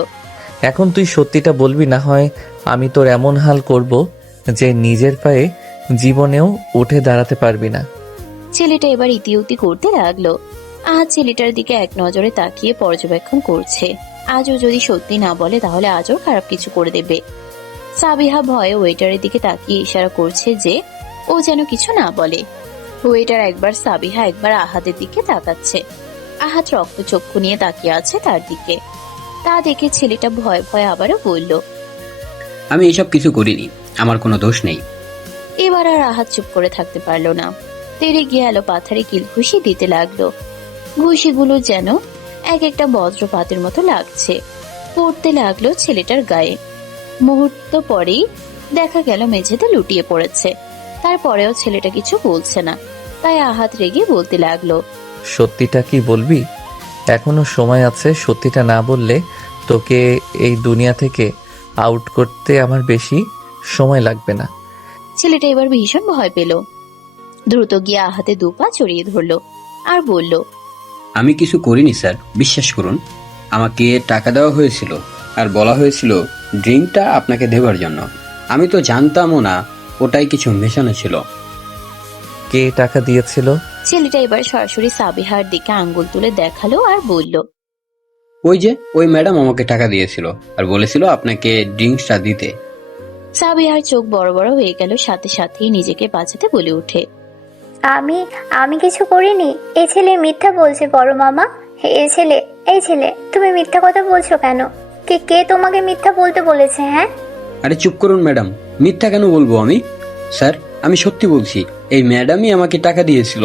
এখন তুই সত্যিটা বলবি, না হয় আমি তোর এমন হাল করব যে নিজের পায়ে জীবনেও উঠে দাঁড়াতে পারবি না। ছেলেটা এবার ইতিউতি করতে লাগলো। আজ ছেলেটার দিকে এক নজরে তাকিয়ে পর্যবেক্ষণ করছে। আজও যদি সত্যি না বলে তাহলে আজও খারাপ কিছু করে দেবে। সাবিহা ভয়ে ওয়েটারের দিকে তাকিয়ে ইশারা করছে যে ও যেন কিছু না বলে। ওয়েটার একবার সাবিহা একবার আহাদের দিকে তাকাচ্ছে। আহাদ রক্তচক্ষু নিয়ে তাকিয়ে আছে তার দিকে। তা দেখে ছেলেটা ভয়ে ভয়ে আবারও বলল, আমি এসব কিছু করিনি, আমার কোনো দোষ নেই। এবার আর আহাদ চুপ করে থাকতে পারলো না। তেড়ে গিয়ে এলো পাথারে কিল ঘুষি দিতে লাগলো। ঘুষিগুলো যেন এক একটা বজ্রপাতের মতো লাগছে, পড়তে লাগলো ছেলেটার গায়ে। মুহূর্ত পরেই দেখা গেল মেঝেতে লুটিয়ে পড়েছে। তারপরেও ছেলেটা কিছু বলছে না, তাই আহাদ রেগে বলতে লাগলো, সত্যিটা কি বলবি? এখনো সময় আছে। সত্যিটা না বললে তোকে এই দুনিয়া থেকে আউট করতে আমার বেশি সময় লাগবে না। ছেলেটা এবার ভীষণ ভয় পেল। দ্রুত গিয়ে আহাতে দুপা চড়িয়ে ধরলো আর বলল, আমি কিছু করিনি স্যার, বিশ্বাস করুন। আমাকে টাকা দেওয়া হয়েছিল আর বলা হয়েছিল ড্রিঙ্কটা আপনাকে দেওয়ার জন্য। আমি তো জানতামও না ওটাই কিছু মেশানো ছিল। কে টাকা দিয়েছিল? ছেলেটা এবার সরাসরি সাবিহার দিকে আঙ্গুল তুলে দেখালো আর বলল, ওই ম্যাডাম আমাকে টাকা দিয়েছিল আর বলেছিল আপনাকে ড্রিঙ্কসটা দিতে। সাবিহার চোখ বড় বড় হয়ে গেল, সাথে সাথেই নিজেকে বাঁচাতে বলে ওঠে, আমি কিছু করিনি। এই ছেলে মিথ্যা বলছে বড় মামা। এই ছেলে তুমি মিথ্যা কথা বলছো কেন? কে তোমাকে মিথ্যা বলতে বলেছে? হ্যাঁ, আরে চুপ করুন ম্যাডাম, মিথ্যা কেন বলবো আমি? স্যার, আমি সত্যি বলছি, এই ম্যাডামই আমাকে টাকা দিয়েছিল।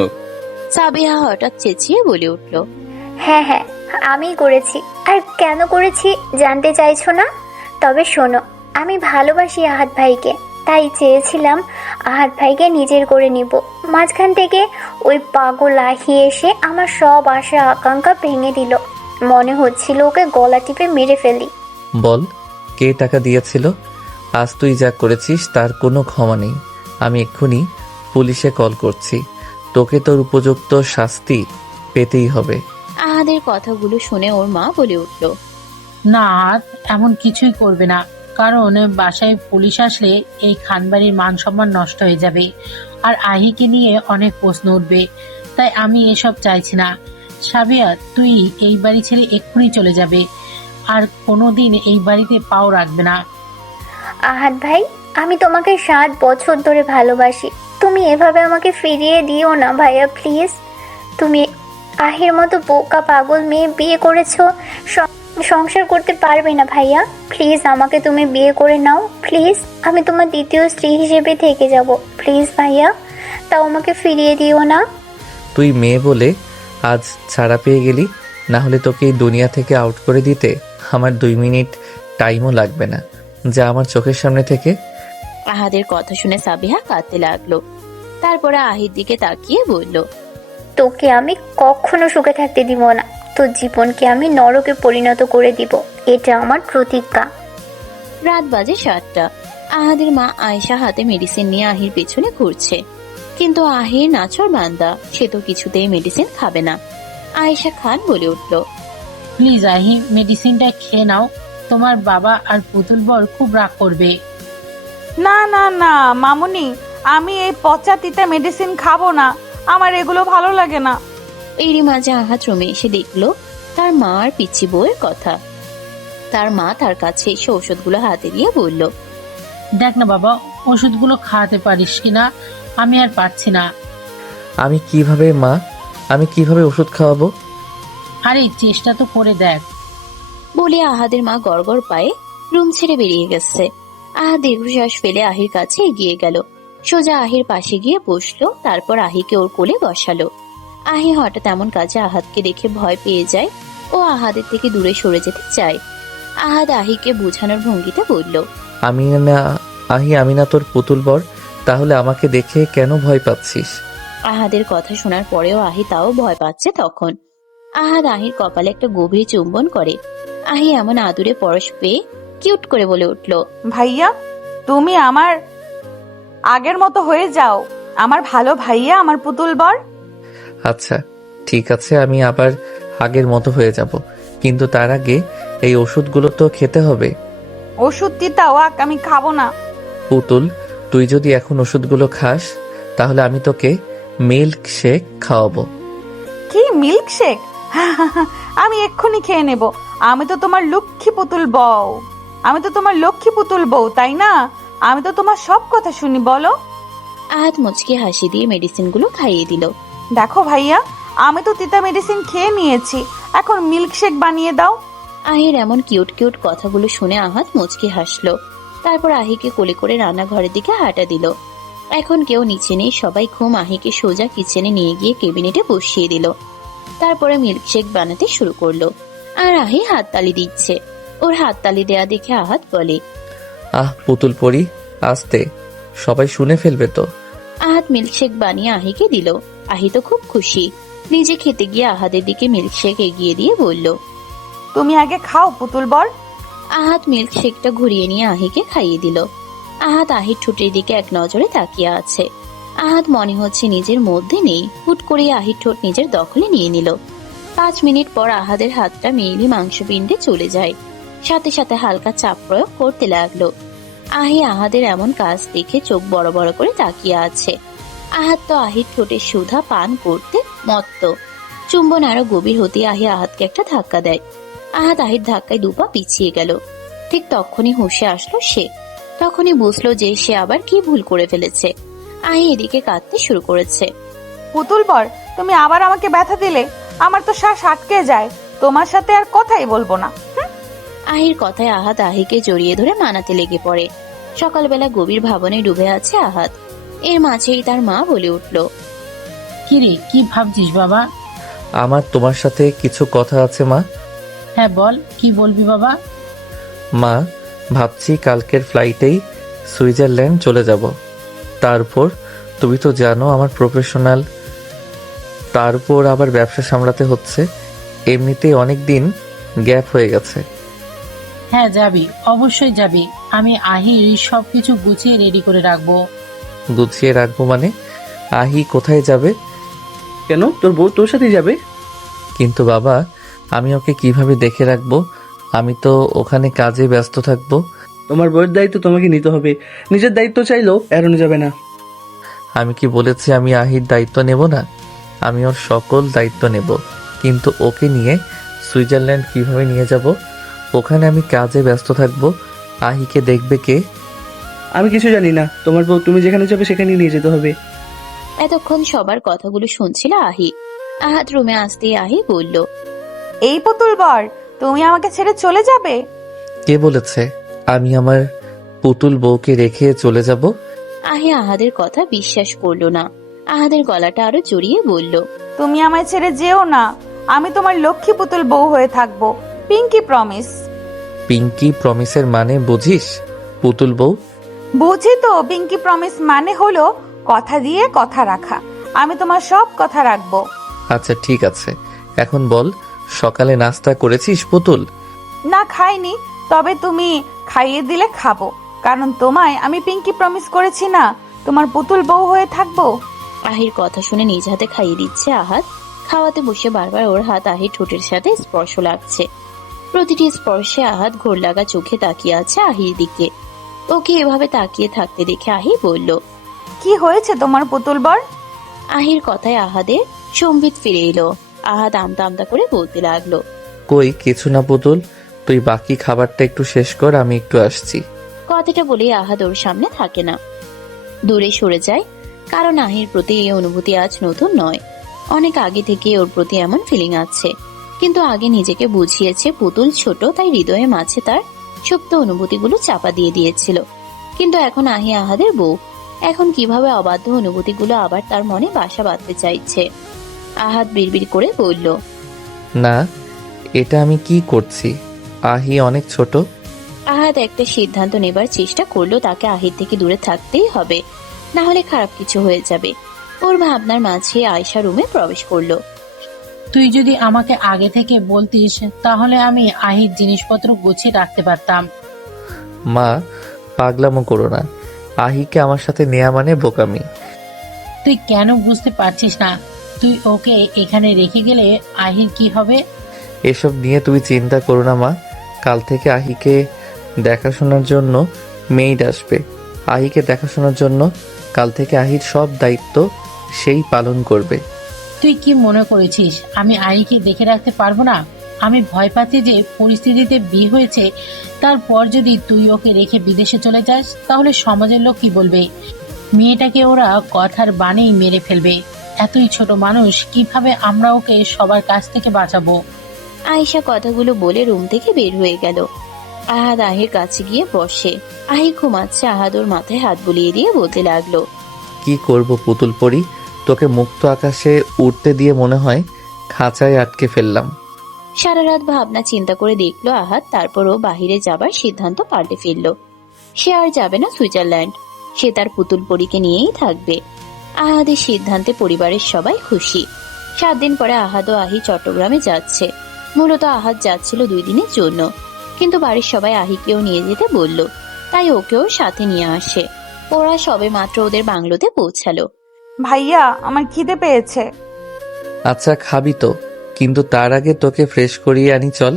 সাবিহা হঠাৎ চেঁচিয়ে বলে উঠল, হ্যাঁ আমিই করেছি। আর কেন করেছি জানতে চাইছো না? তবে শোনো, আমি ভালোবাসি আহাদ ভাইকে, তাই চেয়েছিলাম আহাদ ভাইকে নিজের করে নিব। মাঝখান থেকে ওই পাগল আহি এসে আমার সব আশা আকাঙ্ক্ষা ভেঙে দিল। মনে হচ্ছিল ওকে গলা টিপে মেরে ফেলি। বল, কে টাকা দিয়েছিল? আজ তুই যা করেছিস তার কোনো ক্ষমা নেই। আমি এক্ষুনি পুলিশে কল করছি। তোকে তোর উপযুক্ত শাস্তি পেতেই হবে। আহাদের কথাগুলো শুনে ওর মা বলে উঠল, না, আহাদ এমন কিছুই করবে না। কারণ বাসায় পুলিশ আসলে এই খানবাড়ির মান সম্মান নষ্ট হয়ে যাবে আর আহিকে নিয়ে অনেক প্রশ্ন উঠবে। তাই আমি এসব চাইছি না। সাবিয়া, তুই এই বাড়ি ছেড়ে এক্ষুনি চলে যাবে আর কোনোদিন এই বাড়িতে পাও রাখবে না। আহাদ ভাই, আমি তোমাকে 7 বছর ধরে ভালোবাসি। তুমি এভাবে আমাকে ফিরিয়ে দিও না ভাইয়া, প্লিজ। তুমি আহির মতো বোকা পাগল মেয়ে বিয়ে করেছো, সংসার করতে পারবে না ভাইয়া। প্লিজ আমাকে তুমি বিয়ে করে নাও, প্লিজ। আমি তোমার দ্বিতীয় স্ত্রী হিসেবে থেকে যাব, প্লিজ ভাইয়া। তাও আমাকে ফিরিয়ে দিও না। তুই মেয়ে বলে আজ ছাড়া পেয়ে গেলি, না হলে তোকে এই দুনিয়া থেকে আউট করে দিতে আমার 2 মিনিট টাইমও লাগবে না। যা আমার চোখের সামনে থেকে। আহাদের কথা শুনে সাবিহা কাঁদতে লাগলো। তারপরে আহির দিকে তাকিয়ে বলল, তোকে আমি কখনো সুখে থাকতে দিব না। তোর জীবনকে আমি নরকে পরিণত করে দিব, এটা আমার প্রতিজ্ঞা। রাত বাজে 7টা। আহাদের মা আয়েশা হাতে মেডিসিন নিয়ে আহির পেছনে ঘুরছে, কিন্তু আহির নাছর বান্দা, সে তো কিছুতেই মেডিসিন খাবে না। আয়েশা খান বলে উঠল, প্লিজ আহি, মেডিসিনটা খেয়ে নাও। তোমার বাবা আর পুতুল বর খুব রাগ করবে। না মামুনি, আমি এই পচা তিতা মেডিসিন খাবো না। আমার এগুলো ভালো লাগে না। এরই মাঝে আহাত রুমে এসে দেখলো তার মা আর পিচ্চি বউয়ের কথা। তার মা তার কাছে এসে ওষুধগুলো হাতে দিয়ে বলল, দেখ না বাবা, ওষুধগুলো খাওয়াতে পারিস কিনা, আমি আর পারছি না। আমি কিভাবে ওষুধ খাওয়াবো? আরে চেষ্টা তো করে দেখ। বলে আহাদের মা গড়গড় পায়ে রুম ছেড়ে বেরিয়ে গেছে। আহাদ দীর্ঘশ্বাস ফেলে আহির কাছে এগিয়ে গেল, সোজা আহির পাশে গিয়ে বসলো, তারপর আহিকে ওর কোলে বসালো। আহি হঠাৎ এমন কাজে আহাদকে দেখে ভয় পেয়ে যায় ও আহাদের থেকে দূরে সরে যেতে চায়। আহাদ আহিকে বোঝানোর ভঙ্গিতে বলল, আমি না তোর পুতুল বর, তাহলে আমাকে দেখে কেন ভয় পাচ্ছিস? আহাদের কথা শোনার পরেও আহি তাও ভয় পাচ্ছে। তখন আহাদ আহির কপালে একটা গভীর চুম্বন করে। আহি এমন আদুরে পরশ পেয়ে কিউট করে বলে উঠল, ভাইয়া, তুমি আমার আগের মতো হয়ে যাও, আমার ভালো ভাইয়া, আমার পুতুল বর। আচ্ছা ঠিক আছে, আমি আবার আগের মতো হয়ে যাব, কিন্তু তার আগে এই ওষুধগুলো তো খেতে হবে। ওষুধ তিতা, ওয়াক, আমি খাবো না। পুতুল, তুই যদি এখন ওষুধগুলো খাস তাহলে আমি তোকে মিল্ক শেক খাওয়াবো। কি মিল্ক শেক? আমি এক্ষুনি খেয়ে নেব। আমি তো তোমার লক্ষ্মী পুতুল বউ, তাই না? আমি তো তোমার সব কথা শুনি, বলো। আহাদ মুচকি হাসি দিয়ে মেডিসিনগুলো খাইয়ে দিল। দেখো ভাইয়া, আমি তো তিতা মেডিসিন খেয়ে নিয়েছি, এখন মিল্ক শেক বানিয়ে দাও। আহির এমন কিউট কিউট কথাগুলো শুনে আহাদ মুচকি হাসলো। তারপর আহিকে কোলে করে রান্নাঘরের দিকে হাঁটা দিল। এখন কেউ নিচে নেই, সবাই ঘুম। আহিকে সোজা কিচেনে নিয়ে গিয়ে কেবিনেটে বসিয়ে দিল। তারপরে মিল্কশেক বানাতে শুরু করলো আর আহি হাততালি দিচ্ছে। ওর হাততালি দেয়া দেখে আহাদ বলে, পুতুল পরি, আস্তে, সবাই শুনে ফেলবে তো। আহাদ মিল্কশেক বানিয়ে আহিকে দিল। আহি তো খুব খুশি। নিজে খেতে গিয়ে আহাদের দিকে মিল্কশেক এগিয়ে দিয়ে বলল, তুমি আগে খাও পুতুল বর। আহাদ মিল্কশেকটা ঘুরিয়ে নিয়ে আহিকে খাইয়ে দিল। আহাদ আহির ঠোঁটের দিকে এক নজরে তাকিয়ে আছে। আহাদ মনে হচ্ছে নিজের মধ্যে নেই। হুট করে আহির ঠোঁট নিজের দখলে নিয়ে নিল। 5 মিনিট পর আহাদের হাতটা মেয়েলি মাংসপিণ্ডে চলে যায়, সাথে সাথে হালকা চাপ প্রয়োগ করতে লাগলো। আহি আহাদের এমন কাজ দেখে চোখ বড় বড় করে তাকিয়ে আছে। আহাদ তো আহির ঠোঁটের সুধা পান করতে মত্ত। চুম্বন আরো গভীর হতে আহি আহাদকে একটা ধাক্কা দেয়। আহাদ আহির ধাক্কায় 2 পা পিছিয়ে গেল। ঠিক তখনই হুঁশে আসলো সে। তখনই বুঝলো যে সে আবার কি ভুল করে ফেলেছে। আহি এদিকে কাঁদতে শুরু করেছে। পুতুল বর, তুমি আবার আমাকে ব্যথা দিলে, আমার তো শ্বাস আটকে যায়, তোমার সাথে আর কথাই বলবো না। আহির কথায় আহাদ আহিকে জড়িয়ে ধরে মানাতে লেগে পড়ে। সকালবেলা গভীর ভাবনায় ডুবে আছে আহাদ। এর মাঝেই তার মা বলে উঠল, কিরে, কি ভাবছিস বাবা? আমার তোমার সাথে কিছু কথা আছে মা। হ্যাঁ বল, কি বলবি বাবা? মা, ভাবছি কালকের ফ্লাইটেই সুইজারল্যান্ড চলে যাব। তারপর তুমি তো জানো আমার প্রফেশনাল, তারপর আবার ব্যবসা সামলাতে হচ্ছে। এমনিতেই অনেক দিন গ্যাপ হয়ে গেছে। হ্যাঁ যাবি, অবশ্যই যাবি। আমি আহির সবকিছু গুছিয়ে রেডি করে রাখবো। গুছিয়ে রাখবো মানে? আহি কোথায় যাবে? কেন, তোর বউ তোর সাথেই যাবে। কিন্তু বাবা, আমি ওকে কিভাবে দেখে রাখবো? আমি তো ওখানে কাজে ব্যস্ত থাকবো। তোমার বউয়ের দায়িত্ব তোমাকে নিতে হবে, নিজের দায়িত্ব চাইলেও এড়ানো যাবে না। আমি কি বলেছি আমি আহির দায়িত্ব নেব না? আমি ওর সকল দায়িত্ব নেব, কিন্তু ওকে নিয়ে সুইজারল্যান্ড কিভাবে নিয়ে যাব? ওখানে আমি কাজে ব্যস্ত থাকবো, আহিকে দেখবে কে? আমি কিছু জানি না, তোমার বউ তুমি যেখানে যাবে সেখানে নিয়ে যেতে হবে। এতক্ষণ সবার কথাগুলো শুনছিল আহি। আহাদ রুমে আসতেই আহি বলল, এই পুতুল বর, তুমি আমাকে ছেড়ে চলে যাবে? কে বলেছে আমি আমার পুতুল বউকে রেখে চলে যাব? আহি আহাদের কথা বিশ্বাস করলো না। আহাদের গলাটা আরো জড়িয়ে বলল, তুমি আমায় ছেড়ে যেও না, আমি তোমার লক্ষ্মী পুতুল বউ হয়ে থাকবো, পিঙ্কি প্রমিস। পিঙ্কি প্রমিসের মানে বুঝিস? পুতুল বউ? বুঝি তো, পিঙ্কি প্রমিস মানে হলো কথা দিয়ে কথা রাখা। আমি তোমার সব কথা রাখবো। আচ্ছা ঠিক আছে, এখন বল, সকালে নাস্তা করেছিস পুতুল? না, খাইনি, তবে তুমি খাইয়ে দিলে খাবো, কারণ তোমায় আমি পিঙ্কি প্রমিস করেছি না তোমার পুতুল বউ হয়ে থাকবো। আহির কথা শুনে নিজ হাতে খাইয়ে দিচ্ছে আহাদ। খাওয়াতে বসে বারবার ওর হাত আহির ঠোঁটের সাথে স্পর্শ লাগছে। প্রতিটি স্পর্শে আহাদ ঘোর লাগা চোখে তাকিয়ে আছে আহির দিকে। ওকে এভাবে তাকিয়ে থাকতে দেখে আহি বলল, কি হয়েছে তোমার পুতুল বর? আহির কথায় আহাদের সম্বিত ফিরে এলো। আহাদ আমতা আমতা করে বলতে লাগলো, কই কিছু না পুতুল, তুই বাকি খাবারটা একটু শেষ কর, আমি একটু আসছি। কথাটা বলেই আহাদ ওর সামনে থাকে না, দূরে সরে যায়। কারণ আহির প্রতি এই অনুভূতি আজ নতুন নয়, অনেক আগে থেকে ওর প্রতি এমন ফিলিং আছে। কিন্তু আগে নিজেকে বুঝিয়েছে পুতুল ছোট, তাই হৃদয়ে মাঝে তার সুপ্ত অনুভূতিগুলো চাপা দিয়ে দিয়েছিল। কিন্তু এখন আহি আহাদের বউ, এখন কিভাবে অবাধ্য অনুভূতিগুলো আবার তার মনে বাসা বাঁধতে চাইছে। আহাদ বিড়বিড় করে বলল, না, এটা আমি কি করছি? আহি অনেক ছোট। আহাদ একটা সিদ্ধান্ত নেবার চেষ্টা করলো, তাকে আহির থেকে দূরে থাকতেই হবে, না হলে খারাপ কিছু হয়ে যাবে। ওর ভাবনার মাঝে আয়শা রুমে প্রবেশ করলো। তুই যদি আমাকে আগে থেকে বলতিস তাহলে আমি আহির জিনিসপত্র গুছিয়ে রাখতে পারতাম। মা, পাগলামো করো না। আহিকে আমার সাথে নেয়া মানে বোকামি। তুই কেন বুঝতে পারছিস না? তুই ওকে এখানে রেখে গেলে আহির কি হবে? এসব নিয়ে তুমি চিন্তা করো না মা। কাল থেকে আহিকে দেখাশোনার জন্য মেইড আসবে। আহিকে দেখাশোনার জন্য কাল থেকে আহির সব দায়িত্ব সেই পালন করবে। তুই কি মনে করেছিস আমি আহিকে দেখে রাখতে পারবো না? আমি ভয় পাচ্ছি যে পরিস্থিতিতে বিয়ে হয়েছে, তারপর যদি তুই ওকে রেখে বিদেশে চলে যাস তাহলে সমাজের লোক কি বলবে? মেয়েটাকে ওরা কথার বানেই মেরে ফেলবে। এতই ছোট মানুষ, কিভাবে আমরা ওকে সবার কাছ থেকে বাঁচাবো? আয়েশা কথাগুলো বলে রুম থেকে বের হয়ে গেল। আহাদ আহির কাছে গিয়ে বসে। আহি ঘুমাচ্ছে, আহাদ ওর মাথায় হাত বুলিয়ে দিয়ে বলতে লাগলো, কি করব পুতুল পরি, তোকে মুক্ত আকাশে উড়তে দিয়ে মনে হয় খাঁচায় আটকে ফেললাম। সারা রাত ভাবনা চিন্তা করে দেখলো আহাদ, তারপরও বাহিরে যাবার সিদ্ধান্ত পাল্টে ফেললো। সে আর যাবে না সুইজারল্যান্ড, সে তার পুতুল পরীকে নিয়েই থাকবে। আহাদের সিদ্ধান্তে পরিবারের সবাই খুশি। 7 দিন পরে আহাদ ও আহি চট্টগ্রামে যাচ্ছে। মূলত আহাদ যাচ্ছিল 2 দিনের জন্য, কিন্তু বাড়ির সবাই আহিকেও নিয়ে যেতে বলল, তাই ওকেও সাথে নিয়ে আসে। ওরা সবে মাত্র ওদের বাংলোতে পৌঁছালো। ভাইয়া, আমার খিদে পেয়েছে। আচ্ছা খাবি তো, কিন্তু তার আগে তোকে ফ্রেশ করিয়ে আনি চল।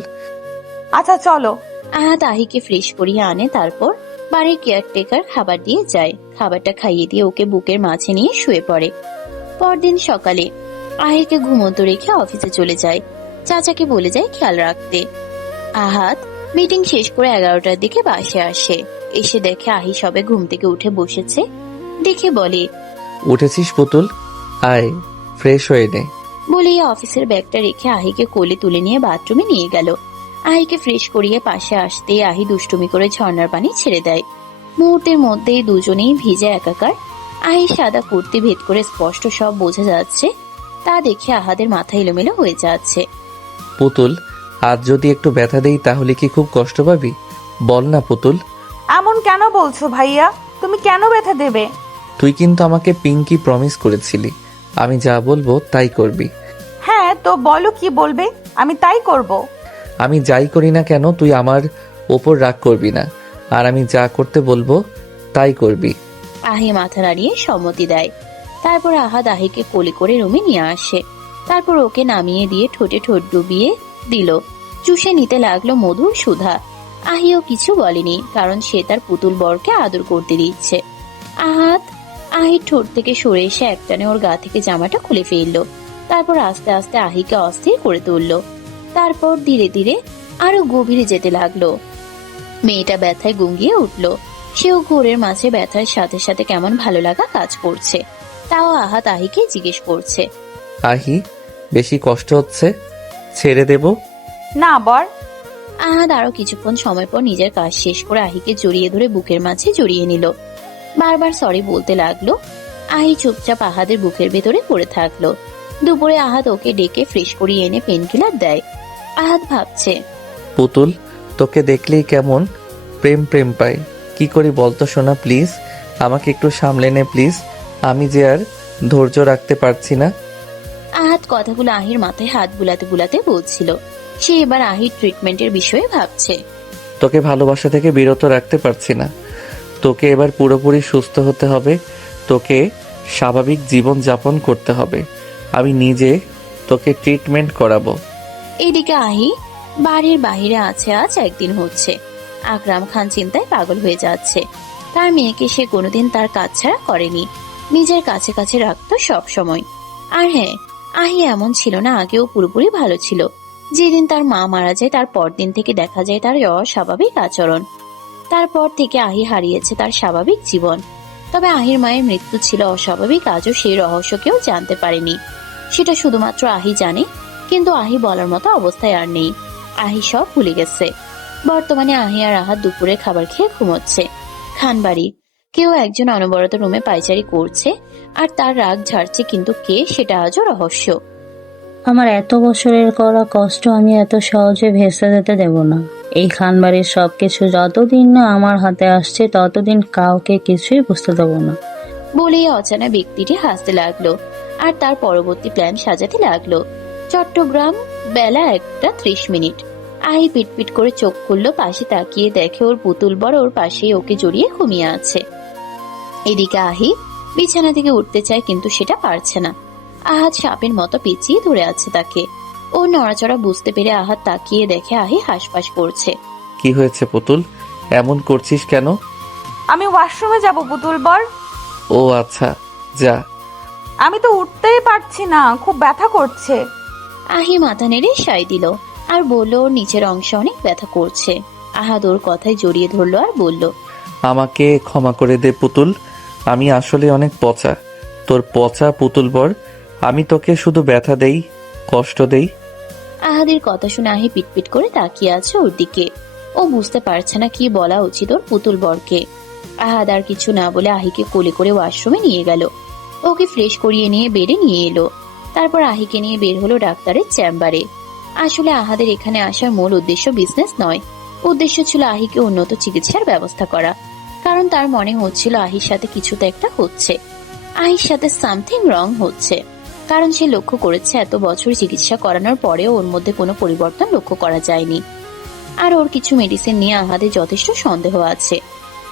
আচ্ছা চলো। আহাদ আহিকে ফ্রেশ করিয়ে আনে, তারপর বাড়ির কেয়ারটেকার খাবার দিয়ে যায়। খাবারটা খাইয়ে দিয়ে ওকে বুকের মাঝে নিয়ে শুয়ে পড়ে। পরদিন সকালে আহিকে ঘুমন্ত রেখে অফিসে চলে যায়। চাচাকে বলে যায় খেয়াল রাখতে। আহাদ মিটিং শেষ করে 11টার দিকে বাসে আসে। এসে দেখে আহি সবে ঘুম থেকে উঠে বসেছে। দেখে বলে, উঠেছিস পুতুল, আয় ফ্রেশ হয়ে নে। বলেই অফিসের ব্যাগটা রেখে আহিকে কোলে তুলে নিয়ে বাথরুমে নিয়ে গেল। আহিকে ফ্রেশ করিয়ে পাশে আসতেই আহি দুষ্টুমি করে ঝর্ণার পানি ছেড়ে দেয়। মুহূর্তের মধ্যেই দুজনেই ভিজে একাকার। আহি সাদা কুর্তি ভেদ করে স্পষ্ট সব বোঝা যাচ্ছে। তা দেখে আহাদের মাথা এলোমেলো হয়ে যাচ্ছে। পুতুল, আজ যদি একটু ব্যথা দেই তাহলে কি খুব কষ্ট পাবি? বল না পুতুল। এমন কেন বলছো ভাইয়া? তুমি কেন ব্যথা দেবে? তুই কিন্তু আমাকে পিঙ্কি প্রমিস করেছিলি, আমি যা বলবো তাই করবি। হ্যাঁ, তো বলো কি বলবে, আমি তাই করব। আমি যাই করি না কেন তুই আমার ওপর রাগ করবি না, আর আমি যা করতে বলবো তাই করবি। আহি মাথা নাড়িয়ে সম্মতি দেয়। তারপর আহাদ আহিকে কোলে করে রুমে নিয়ে আসে। তারপর ওকে নামিয়ে দিয়ে ঠোঁটে ঠোঁট ডুবিয়ে দিল। চুষে নিতে লাগলো মধুর সুধা। আহিও কিছু বলেনি, কারণ সে তার পুতুল বরকে আদর করতে দিচ্ছে। আহাদ আহির ঠোঁট থেকে সরে এসে একটানে ওর গা থেকে জামাটা খুলে ফেললো। তারপর আস্তে আস্তে আহিকে অস্থির করে তুললো। তারপর ধীরে ধীরে আরো গভীরে যেতে লাগলো। মেয়েটা ব্যথায় গুঙ্গিয়ে উঠলো। সেও ঘোরের মাঝে ব্যথার সাথে সাথে কেমন ভালো লাগা কাজ করছে। তাও আহাদ আহিকে জিজ্ঞেস করছে, আহি, বেশি কষ্ট হচ্ছে? ছেড়ে দেব? না বর। আহাদ আরো কিছুক্ষণ সময় পর নিজের কাজ শেষ করে আহিকে জড়িয়ে ধরে বুকের মাঝে জড়িয়ে নিল। বারবার সরি বলতে লাগলো। আহি চুপচাপ আহাদের বুকের ভেতরে পড়ে থাকলো। দুপুরে আহাদ ওকে ডেকে ফ্রেশ করিয়ে এনে পেনকিলার দেয়। আহাদ ভাবছে, পুতুল, তোকে দেখলেই কেমন প্রেম প্রেম পাই। কি করি বলতো সোনা, প্লিজ আমাকে একটু সামলে নে প্লিজ, আমি যে আর ধৈর্য রাখতে পারছি না। আহাদ কথাগুলো আহির মাথায় হাত বুলাতে বুলাতে বলছিল। সে এবার আহির ট্রিটমেন্টের বিষয়ে ভাবছে। তোকে ভালোবাসা থেকে বিরত রাখতে পারছি না। তোকে এবার পুরোপুরি সুস্থ হতে হবে, তোকে স্বাভাবিক জীবন যাপন করতে হবে। আমি নিজে তোকে ট্রিটমেন্ট করাবো। এদিকে আহি বাড়ির বাহিরে আছে আজ 1 দিন হচ্ছে। আকরাম খান চিন্তায় পাগল হয়ে যাচ্ছে। তার মেয়েকে সে কোনোদিন তার কাজ ছাড়া করেনি। নিজের কাছে কাছে রাখতো সব সময়। আর হ্যাঁ, আহি এমন ছিল না, আগেও পুরোপুরি ভালো ছিল। যেদিন তার মা মারা যায় তার পরদিন থেকে দেখা যায় তার অস্বাভাবিক আচরণ। তারপর থেকে আহি হারিয়েছে তার স্বাভাবিক জীবন। তবে আহির মায়ের মৃত্যু ছিল অস্বাভাবিক, আজও সেই রহস্য কেউ জানতে পারেনি। সেটা শুধুমাত্র আহি জানে, কিন্তু আহি বলার মতো অবস্থায় আর নেই। আহি সব ভুলে গেছে। বর্তমানে আহি আর আহাত দুপুরে খাবার খেয়ে ঘুমোচ্ছে খানবাড়ি। কেউ একজন অনবরত রুমে পায়চারি করছে আর তার রাগ ঝাড়ছে, কিন্তু কে সেটা আজও রহস্য। আমার এত বছরের করা কষ্ট আমি এত সহজে ভেসে যেতে দেব না। এই খানবাড়ির সবকিছু যতদিন না আমার হাতে আসছে ততদিন কাউকে কিছুই বুঝতে দেব না। বলেই অচেনা ব্যক্তিটি হাসতে লাগলো আর তার পরবর্তী প্ল্যান সাজাতে লাগলো। চট্টগ্রাম, বেলা 1:30। আহি পিটপিট করে চোখ খুললো, পাশে তাকিয়ে দেখে ওর পুতুল বড় ওর পাশেই ওকে জড়িয়ে ঘুমিয়ে আছে। এদিকে আহি বিছানা থেকে উঠতে চায়, কিন্তু সেটা পারছে না। আহাত সাপের মতো পেঁচিয়ে ধরে আছে তাকে। ও নড়াচড়া বুঝতে পেরে আহাত তাকিয়ে দেখে আহি হাসপাস করছে। কি হয়েছে পুতুল, এমন করছিস কেন? আমি ওয়াশরুমে যাব পুতুল বর। ও আচ্ছা, যা। আমি তো উঠতেই পারছি না, খুব ব্যথা করছে। আহি মাথা নেড়ে সায় দিল আর বলল ওর নিচের অংশে অনেক ব্যথা করছে। আহাদ ওর কথায় জড়িয়ে ধরলো আর বলল, আমাকে ক্ষমা করে দে পুতুল, আমি আসলে অনেক পচা, তোর পচা পুতুল বর। আমি তোকে শুধু ব্যথা দেই, কষ্ট দেই। আহাদের কথা শুনে আহি পিটপিট করে তাকিয়ে আছে ওর দিকে। ও বুঝতে পারছে না কি বলা উচিত ওর পুতুল বরকে। আহাদ আর কিছু না বলে আহিকে কোলে করে ওয়াশরুমে নিয়ে গেল। ওকে ফ্রেশ করিয়ে নিয়ে বেডে নিয়ে এলো। তারপর আহিকে নিয়ে বের হলো ডাক্তারের চেম্বারে। আসলে আহাদের এখানে আসার মূল উদ্দেশ্য বিজনেস নয়, উদ্দেশ্য ছিল আহিকে উন্নত চিকিৎসার ব্যবস্থা করা। কারণ তার মনে হচ্ছিল আহির সাথে কিছু তো একটা হচ্ছে, আহির সাথে সামথিং রং হচ্ছে। কারণ সে লক্ষ্য করেছে এত বছর চিকিৎসা করানোর পরেও ওর মধ্যে কোনো পরিবর্তন লক্ষ্য করা যায়নি। আর ওর কিছু মেডিসিন নিয়ে আহাদের যথেষ্ট সন্দেহ আছে।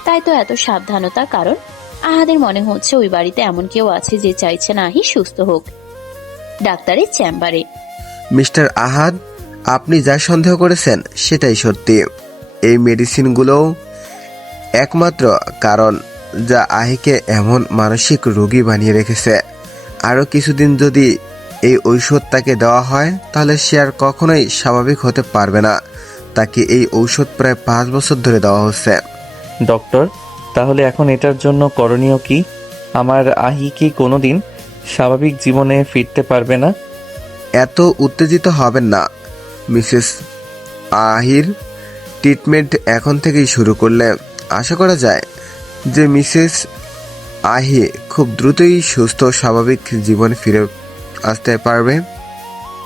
তাই তো এত সাবধানতা, কারণ আহাদের মনে হচ্ছে ওই বাড়িতে এমন কেউ আছে যে চাইছে না আহি সুস্থ হোক। ডাক্তারের চেম্বারে। মিস্টার আহাদ, আপনি যা সন্দেহ করেছেন সেটাই সত্যি। এই মেডিসিনগুলোও একমাত্র কারণ যা আহিকে এমন মানসিক রোগী বানিয়ে রেখেছে। আরও কিছুদিন যদি এই ঔষধ তাকে দেওয়া হয় তাহলে সে আর কখনোই স্বাভাবিক হতে পারবে না। তাকে এই ঔষধ প্রায় 5 বছর ধরে দেওয়া হচ্ছে। ডক্টর, তাহলে এখন এটার জন্য করণীয় কি? আমার আহি কি কোনোদিন স্বাভাবিক জীবনে ফিরতে পারবে না? এত উত্তেজিত হবেন না মিসেস আহির। ট্রিটমেন্ট এখন থেকেই শুরু করলে আশা করা যায় যে মিসেস আহি খুব দ্রুতই সুস্থ স্বাভাবিক জীবনে ফিরে আসতে পারবে।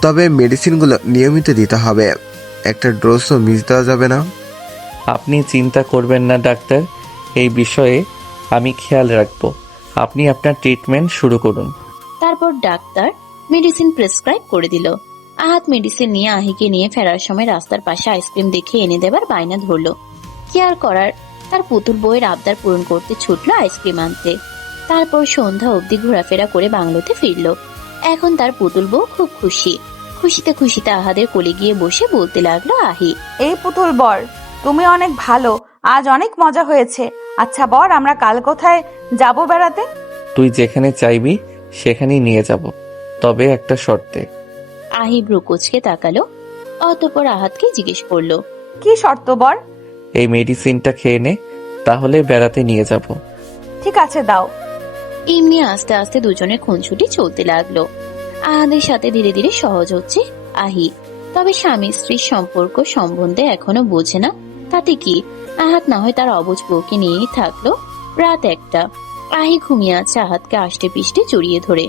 তবে মেডিসিনগুলো নিয়মিত দিতে হবে, একটা ডোজও মিস দেওয়া যাবে না। আপনি চিন্তা করবেন না ডাক্তার, এই বিষয়ে আমি খেয়াল রাখবো। আপনি আপনার ট্রিটমেন্ট শুরু করুন। তারপর ডাক্তার মেডিসিন প্রেসক্রাইব করে দিল। আহাত মেডিসিন নিয়ে আহিকে নিয়ে ফেরার সময় রাস্তার পাশে আইসক্রিম দেখে এনে দেবার বায়না ধরলো। কি আর করার, তার পুতুল বউয়ের আবদার পূরণ করতে ছুটলো আইসক্রিম আনতে। তারপর সন্ধ্যা অবধি ঘোরাফেরা করে বাংলোতে ফিরলো। এখন তার পুতুল বউ খুব খুশি। খুশিতে খুশিতে আহাদের কোলে গিয়ে বসে বলতে লাগলো আহি, এই পুতুল বর, তুমি অনেক ভালো, আজ অনেক মজা হয়েছে। আচ্ছা বর, আমরা কাল কোথায় যাব বেড়াতে? তুই যেখানে চাইবি সেখানেই নিয়ে যাব, তবে একটা শর্তে। আহি ভ্রু কুঁচকে তাকালো, অতঃপর আহাতকে জিজ্ঞেস করলো, কি শর্ত বর? এই মেডিসিনটা খেয়ে নে, তাহলে বেড়াতে নিয়ে যাব। ঠিক আছে, দাও। এমনি আস্তে আস্তে দুজনের খুনছুটি চলতে লাগলো। আহাদের সাথে ধীরে ধীরে সহজ হচ্ছে আহি। তবে স্বামী স্ত্রীর সম্পর্ক সম্বন্ধে এখনো বোঝে না, তাতে কি, আহাত না হয় তার অবুঝ বউকে নিয়েই থাকলো। রাত 1টা, আহি ঘুমিয়ে আছে আহাতকে আষ্টে পিষ্টে জড়িয়ে ধরে।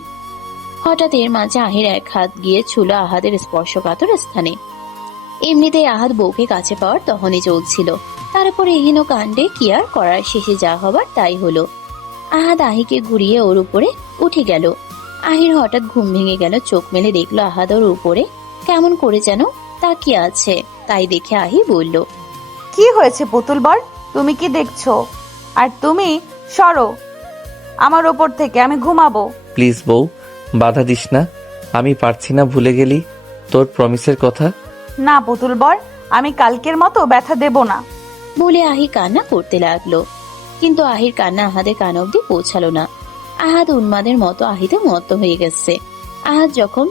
হঠাৎ এর মাঝে আহির এক হাত গিয়ে ছুল আহাদের স্পর্শকাতর স্থানে। এমনিতেই আহাত বউকে কাছে পাওয়ার তখনই চলছিল, তার উপর এহেন কাণ্ডে কি আর করার, শেষে যা হবার তাই হলো। আহাদ আহিকে ঘুরিয়ে ওর উপরে উঠে গেল। আহির হঠাৎ ঘুম ভেঙে গেল, চোখ মেলে দেখলো আহাদ ওর উপরে কেমন করে যেন তাকিয়ে আছে। তাই দেখে আহি বলল, কি হয়েছে পুতুল বর, তুমি কি দেখছো? আর তুমি সরো আমার ওপর থেকে, আমি ঘুমাবো। প্লিজ বউ, বাধা দিস না। আমি পারছি না, ভুলে গেলি তোর প্রমিসের কথা। না পুতুল বর, আমি কালকের মতো ব্যথা দেব না। বলে আহি কান্না করতে লাগলো। কিন্তু আহির কান্না আহাদের কান অব্দি পৌঁছালো না। আহাদ উন্মাদের মতো আহিতে মত্ত হয়ে গেছে। আহাদ যখন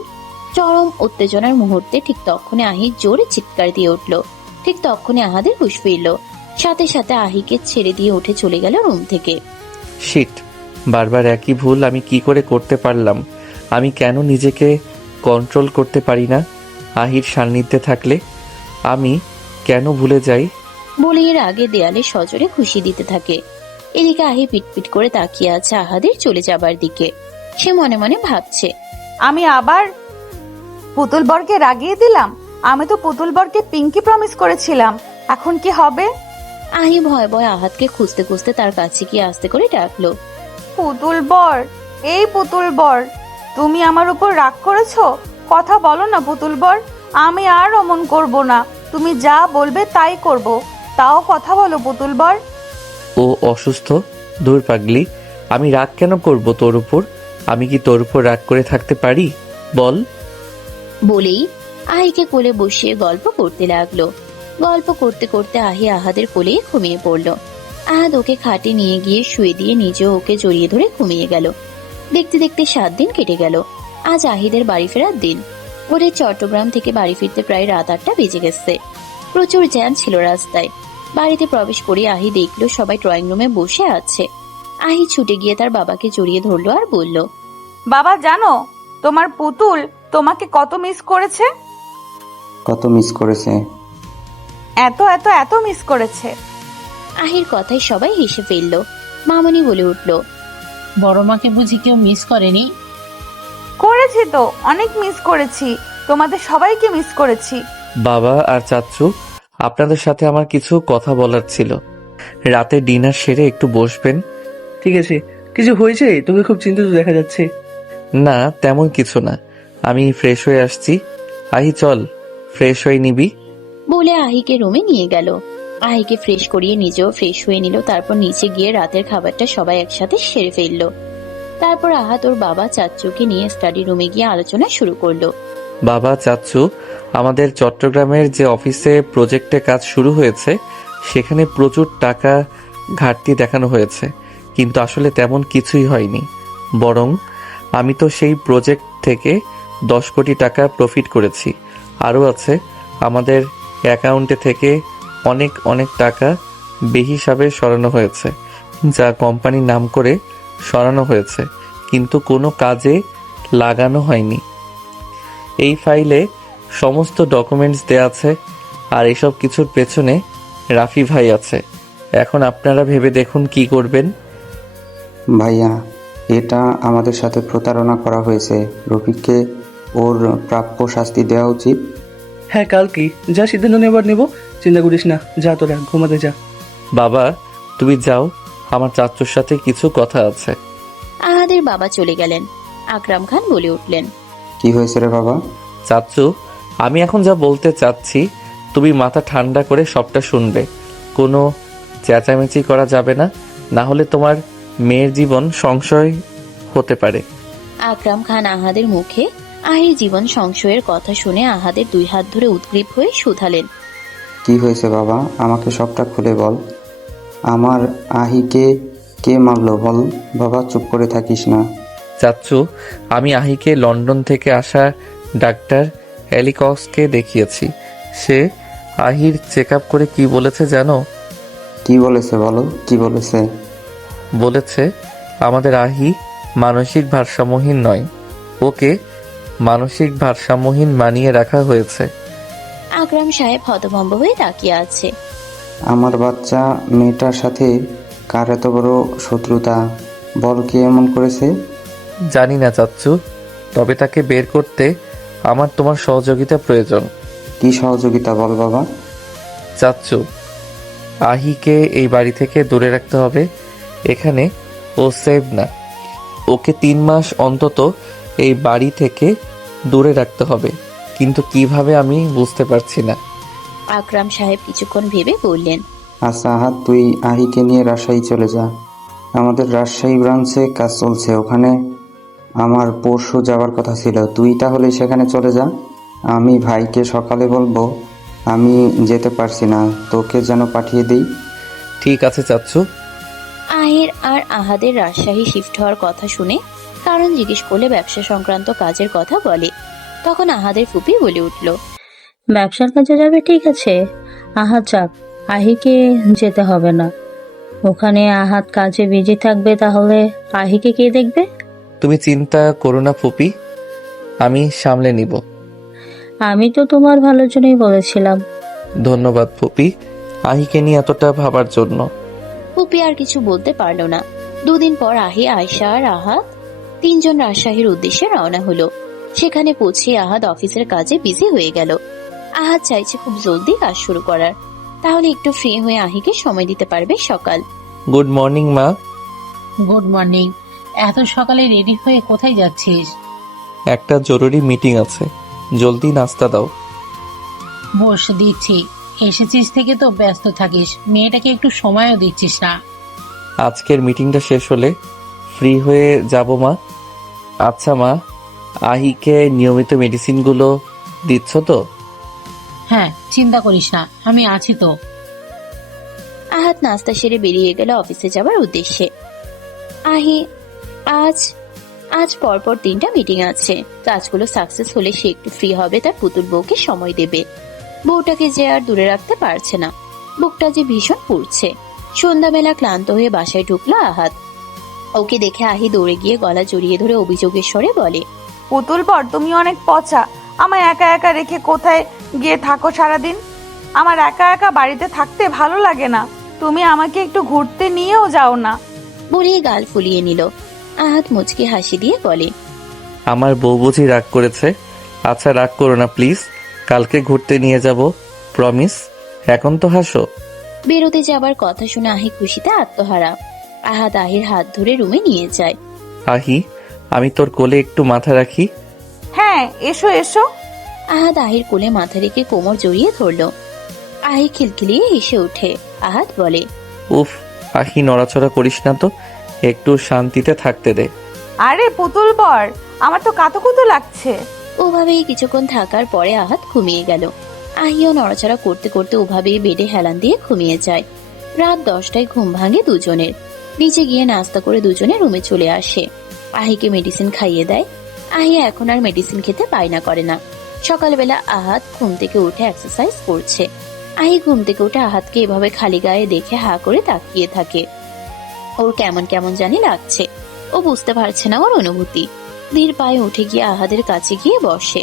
চরম উত্তেজনার মুহূর্তে, ঠিক তখনই আহি জোরে চিৎকার দিয়ে উঠল। ঠিক তখনই আহাদের হুঁশ ফিরল। সাথে সাথে আহিকে ছেড়ে দিয়ে উঠে চলে গেল রুম থেকে। শিট, বারবার একই ভুল আমি কি করে করতে পারলাম? আমি কেন নিজেকে কন্ট্রোল করতে পারি না? আহির সান্নিধ্যে থাকলে আমি কেন ভুলে যাই? বলে এর আগে দেয়ালে সজোরে খুশি দিতে থাকে। এদিকে আহি পিটপিট করে তাকিয়ে আছে আহাদের চলে যাবার দিকে। সে মনে মনে ভাবছে, আমি আবার পুতুল বরকে রাগিয়ে দিলাম। আমি তো পুতুল বরকে পিঙ্কি প্রমিস করেছিলাম, এখন কি হবে? আহি ভয় ভয় আহাদকে খুঁজতে খুঁজতে তার কাছে গিয়ে আস্তে করে ডাকলো, পুতুল বর, এই পুতুল বর, তুমি আমার উপর রাগ করেছো? কথা বলো না পুতুল বর, আমি আর অমন করব না। তুমি যা বলবে তাই করব, তাও কথা বলো পুতুল বর। ও অসুস্থ? দূর পাগলি, আমি রাগ কেন করব তোর উপর? আমি কি তোর উপর রাগ করে থাকতে পারি বল? বলেই আহিকে কোলে বসিয়ে গল্প করতে লাগলো। গল্প করতে করতে আহি আহাদের কোলে ঘুমিয়ে পড়ল। আহাদ ওকে খাটে নিয়ে গিয়ে শুয়ে দিয়ে নিজেও ওকে জড়িয়ে ধরে ঘুমিয়ে গেল। দেখতে দেখতে 7 দিন কেটে গেল। আজ আহিদের বাড়ি ফেরার দিন। ওদের চট্টগ্রাম থেকে বাড়ি ফিরতে প্রায় রাত 8টা বেজে গেছে। প্রচুর জ্যাম ছিল রাস্তায়। বাড়িতে প্রবেশ করে আহি দেখলো সবাই ড্রয়িং রুমে বসে আছে। আহি ছুটে গিয়ে তার বাবাকে জড়িয়ে ধরলো আর বলল, বাবা জানো তোমার পুতুল তোমাকে কত মিস করেছে? কত মিস করেছে? এত এত এত মিস করেছে। আহির কথায় সবাই হেসে ফেললো। মামনি বলে উঠল, বড় মাকে বুঝি কেউ মিস করেনি? করেছি তো, অনেক মিস করেছি, তোমাদের সবাইকে মিস করেছি। বাবা আর চাচ্চু, আপনাদের সাথে আমার কিছু কথা বলার ছিল। রাতে ডিনার সেরে একটু বসবেন? ঠিক আছে। কিছু হয়েছে? তোকে খুব চিন্তিত দেখা যাচ্ছে। না, তেমন কিছু না। আমি ফ্রেশ হয়ে আসছি। আহি চল, ফ্রেশ হয়ে নিবি। বলে আহিকে রুমে নিয়ে গেল। আহিকে ফ্রেশ করিয়ে নিজেও ফ্রেশ হয়ে নিল। তারপর নিচে গিয়ে রাতের খাবারটা সবাই একসাথে সেরে ফেললো। তারপর আহাত ওর বাবা চাচ্চুকে নিয়ে স্টাডি রুমে গিয়ে আলোচনা শুরু করলো। বাবা, চাচ্চু, আমাদের চট্টগ্রামের যে অফিসে প্রজেক্টে কাজ শুরু হয়েছে সেখানে প্রচুর টাকা ঘাটতি দেখানো হয়েছে, কিন্তু আসলে তেমন কিছুই হয়নি। বরং আমি তো সেই প্রজেক্ট থেকে 10 কোটি টাকা প্রফিট করেছি। আরও আছে, আমাদের অ্যাকাউন্টে থেকে অনেক অনেক টাকা বেহিসাবে সরানো হয়েছে, যা কোম্পানির নাম করে সরানো হয়েছে, কিন্তু কোনো কাজে লাগানো হয়নি। এই ফাইলে সমস্ত ডকুমেন্টস দেয়া আছে, আর এসব কিছুর পেছনে রাফি ভাই আছে। এখন আপনারা ভেবে দেখুন কি করবেন। ভাইয়া, এটা আমাদের সাথে প্রতারণা করা হয়েছে। রফিককে ওর প্রাপ্য শাস্তি দেওয়া উচিত। হ্যাঁ, কালকেই যা সিদ্ধান্ত নেবার নেব, চিন্তা করিস না। যা তোরা ঘুমাতে যা। বাবা, তুমি যাও, আমার চাচ্চুর সাথে কিছু কথা আছে। আহাদের বাবা চলে গেলেন। আকরাম খান বলে উঠলেন, কি হয়েছে রে বাবা? চাচ্চু, আমি এখন যা বলতে চাচ্ছি তুমি মাথা ঠান্ডা করে সবটা শুনবে। কোনো চেঁচামেচি করা যাবে না, না হলে তোমার মেয়ের জীবন সংশয় হতে পারে। আকরাম খান আহাদের মুখে আহির জীবন সংশয়ের কথা শুনে আহাদের 2 হাত ধরে উদ্গ্রীব হয়ে শুধালেন, কি হয়েছে বাবা? আমাকে সবটা খুলে বল। আমার আহিকে কে মারলো বল বাবা, চুপ করে থাকিস না। চাচ্চু, আমি আহিকে লন্ডন থেকে আসা ডাক্তার অ্যালিকসকে দেখিয়েছি। সে আহির চেক আপ করে কি বলেছে জানো? কি বলেছে বলো, কি বলেছে? বলেছে আমাদের আহি মানসিক ভারসাম্যহীন নয়, ওকে মানসিক ভারসাম্যহীন মানিয়ে রাখা হয়েছে। আকরাম সাহেব হতভম্ব হয়ে তাকিয়ে আছে। আমার বাচ্চা মেয়েটার সাথে কার এত বড় শত্রুতা? বল, কে এমন করেছে? জানি না চাচ্চু, তবে তাকে বের করতে আমার তোমার সহযোগিতা প্রয়োজন। কি সহযোগিতা বল বাবা? চাচ্চু, আহিকে এই বাড়ি থেকে দূরে রাখতে হবে। এখানে ও সেভ না। ওকে 3 মাস অন্তত এই বাড়ি থেকে দূরে রাখতে হবে, কিন্তু কিভাবে আমি বুঝতে পারছি না। আকরাম সাহেব কিছুক্ষণ ভেবে বললেন, আচ্ছা আহাত, তুই আহিকে নিয়ে রাজশাহী চলে যা। আমাদের রাজশাহী ব্রাঞ্চে কাজ চলছে, ওখানে আমার পরশু যাওয়ার কথা ছিল। তুই তাহলে সেখানে চলে যা। আমি ভাইকে সকালে বলবো আমি যেতে পারছি না, তোকে যেন পাঠিয়ে দিই। ঠিক আছে চাচ্চু। আহির আর আহাদের রাজশাহী শিফট হওয়ার কথা শুনে কারণ জিজ্ঞেস করলে ব্যবসা সংক্রান্ত কাজের কথা বলে। তখন আহাদের ফুপি বলে উঠল, ব্যবসার কাজে যাবে, ঠিক আছে, আহাত যাক, আহিকে যেতে হবে না। ওখানে আহাত কাজে বিজি থাকবে, তাহলে আহিকে কে দেখবে? তুমি চিন্তা করো না ফুপি, আমি সামলে নিব। আমি তো তোমার ভালোর জন্যই বলেছিলাম। ধন্যবাদ ফুপি, আহিকে নিয়ে এতটা ভাবার জন্য। ফুপি আর কিছু বলতে পারল না। দুদিন পর আহি, আয়শা আর আহাদ তিনজন রাজশাহীর উদ্দেশ্যে রওনা হলো। সেখানে পৌঁছে আহাদ অফিসের কাজে বিজি হয়ে গেল। আহাদ চাইছে খুব জলদি কাজ শুরু করার, তাহলে একটু ফ্রি হয়ে আহিকে সময় দিতে পারবে সকাল। গুড মর্নিং মা। Good morning. এত সকালে রেডি হয়ে কোথায় যাচ্ছিস? একটা জরুরি মিটিং আছে, জলদি নাস্তা দাও। বস, দিচ্ছি। এসেছিস থেকে তো ব্যস্ত থাকিস, মেয়েটাকে একটু সময়ও দিচ্ছিস না। আজকের মিটিংটা শেষ হলে ফ্রি হয়ে যাব মা। আচ্ছা মা, আহিকে নিয়মিত মেডিসিনগুলো দিচ্ছ তো? হ্যাঁ, চিন্তা করিস না, আমি আছি তো। আহাদ নাস্তা সেরে বেরিয়ে গেল অফিসে যাবার উদ্দেশ্যে। আহি আজ পরপর 3টা মিটিং আছে। কাজগুলো সাকসেস হলে সে একটু ফ্রি হবে, তার পুতুল বউকে সময় দেবে। বউটাকে যে আর দূরে রাখতে পারছে না, বুকটা যে ভীষণ পুড়ছে। সন্ধ্যাবেলা ক্লান্ত হয়ে বাসায় ঢুকলো আহাদ। ওকে দেখে আহি দৌড়ে গিয়ে গলা জড়িয়ে ধরে অভিযোগের স্বরে বলে, পুতুল বর, তুমি অনেক পচা। আমায় একা একা রেখে কোথায় গিয়ে থাকো সারাদিন? আমার একা একা বাড়িতে থাকতে ভালো লাগে না। তুমি আমাকে একটু ঘুরতে নিয়েও যাও না। বলেই গাল ফুলিয়ে নিল। আহাদ মুচকি হাসি দিয়ে বলে, আমার বউ বুঝি রাগ করেছে? আচ্ছা রাগ করো না প্লিজ, কালকে ঘুরতে নিয়ে যাব, প্রমিস। এখন তো হাসো। বেরোতে যাবার কথা শুনে আহি খুশিতে আত্মহারা। আহাদ আহির হাত ধরে রুমে নিয়ে যায়। আহি, আমি তোর কোলে একটু মাথা রাখি? হ্যাঁ, এসো এসো। আহাদ আহির কোলে মাথা রেখে কোমর জড়িয়ে ধরল। আহি খিলখিলিয়ে হেসে ওঠে। আহাদ বলে, উফ আহি, নড়াচড়া করিস না তো, একটু শান্তিতে থাকতে দে। আরে পুতুল বর, আমার তো কাতুকুতু লাগছে। ওভাবেই কিছুক্ষণ থাকার পরে আহাদ ঘুমিয়ে গেল। আহিও নড়াচড়া করতে করতে ওভাবেই বেডে হেলান দিয়ে ঘুমিয়ে যায়। রাত 10টায় ঘুম ভাঙে দুজনের। নিচে গিয়ে নাস্তা করে দুজনে রুমে চলে আসে। আহিকে মেডিসিন খাইয়ে দেয়। আহি এখন আর মেডিসিন খেতে বায়না করে না। সকালবেলা আহাদ ঘুম থেকে উঠে এক্সারসাইজ করছে। আহি ঘুম থেকে উঠে আহাদকে এভাবে খালি গায়ে দেখে হা করে তাকিয়ে থাকে। ওর কেমন কেমন জানি লাগছে। ও বুঝতে পারছে না ওর অনুভূতি। ধীর পায়ে উঠে গিয়ে আহাদের কাছে গিয়ে বসে,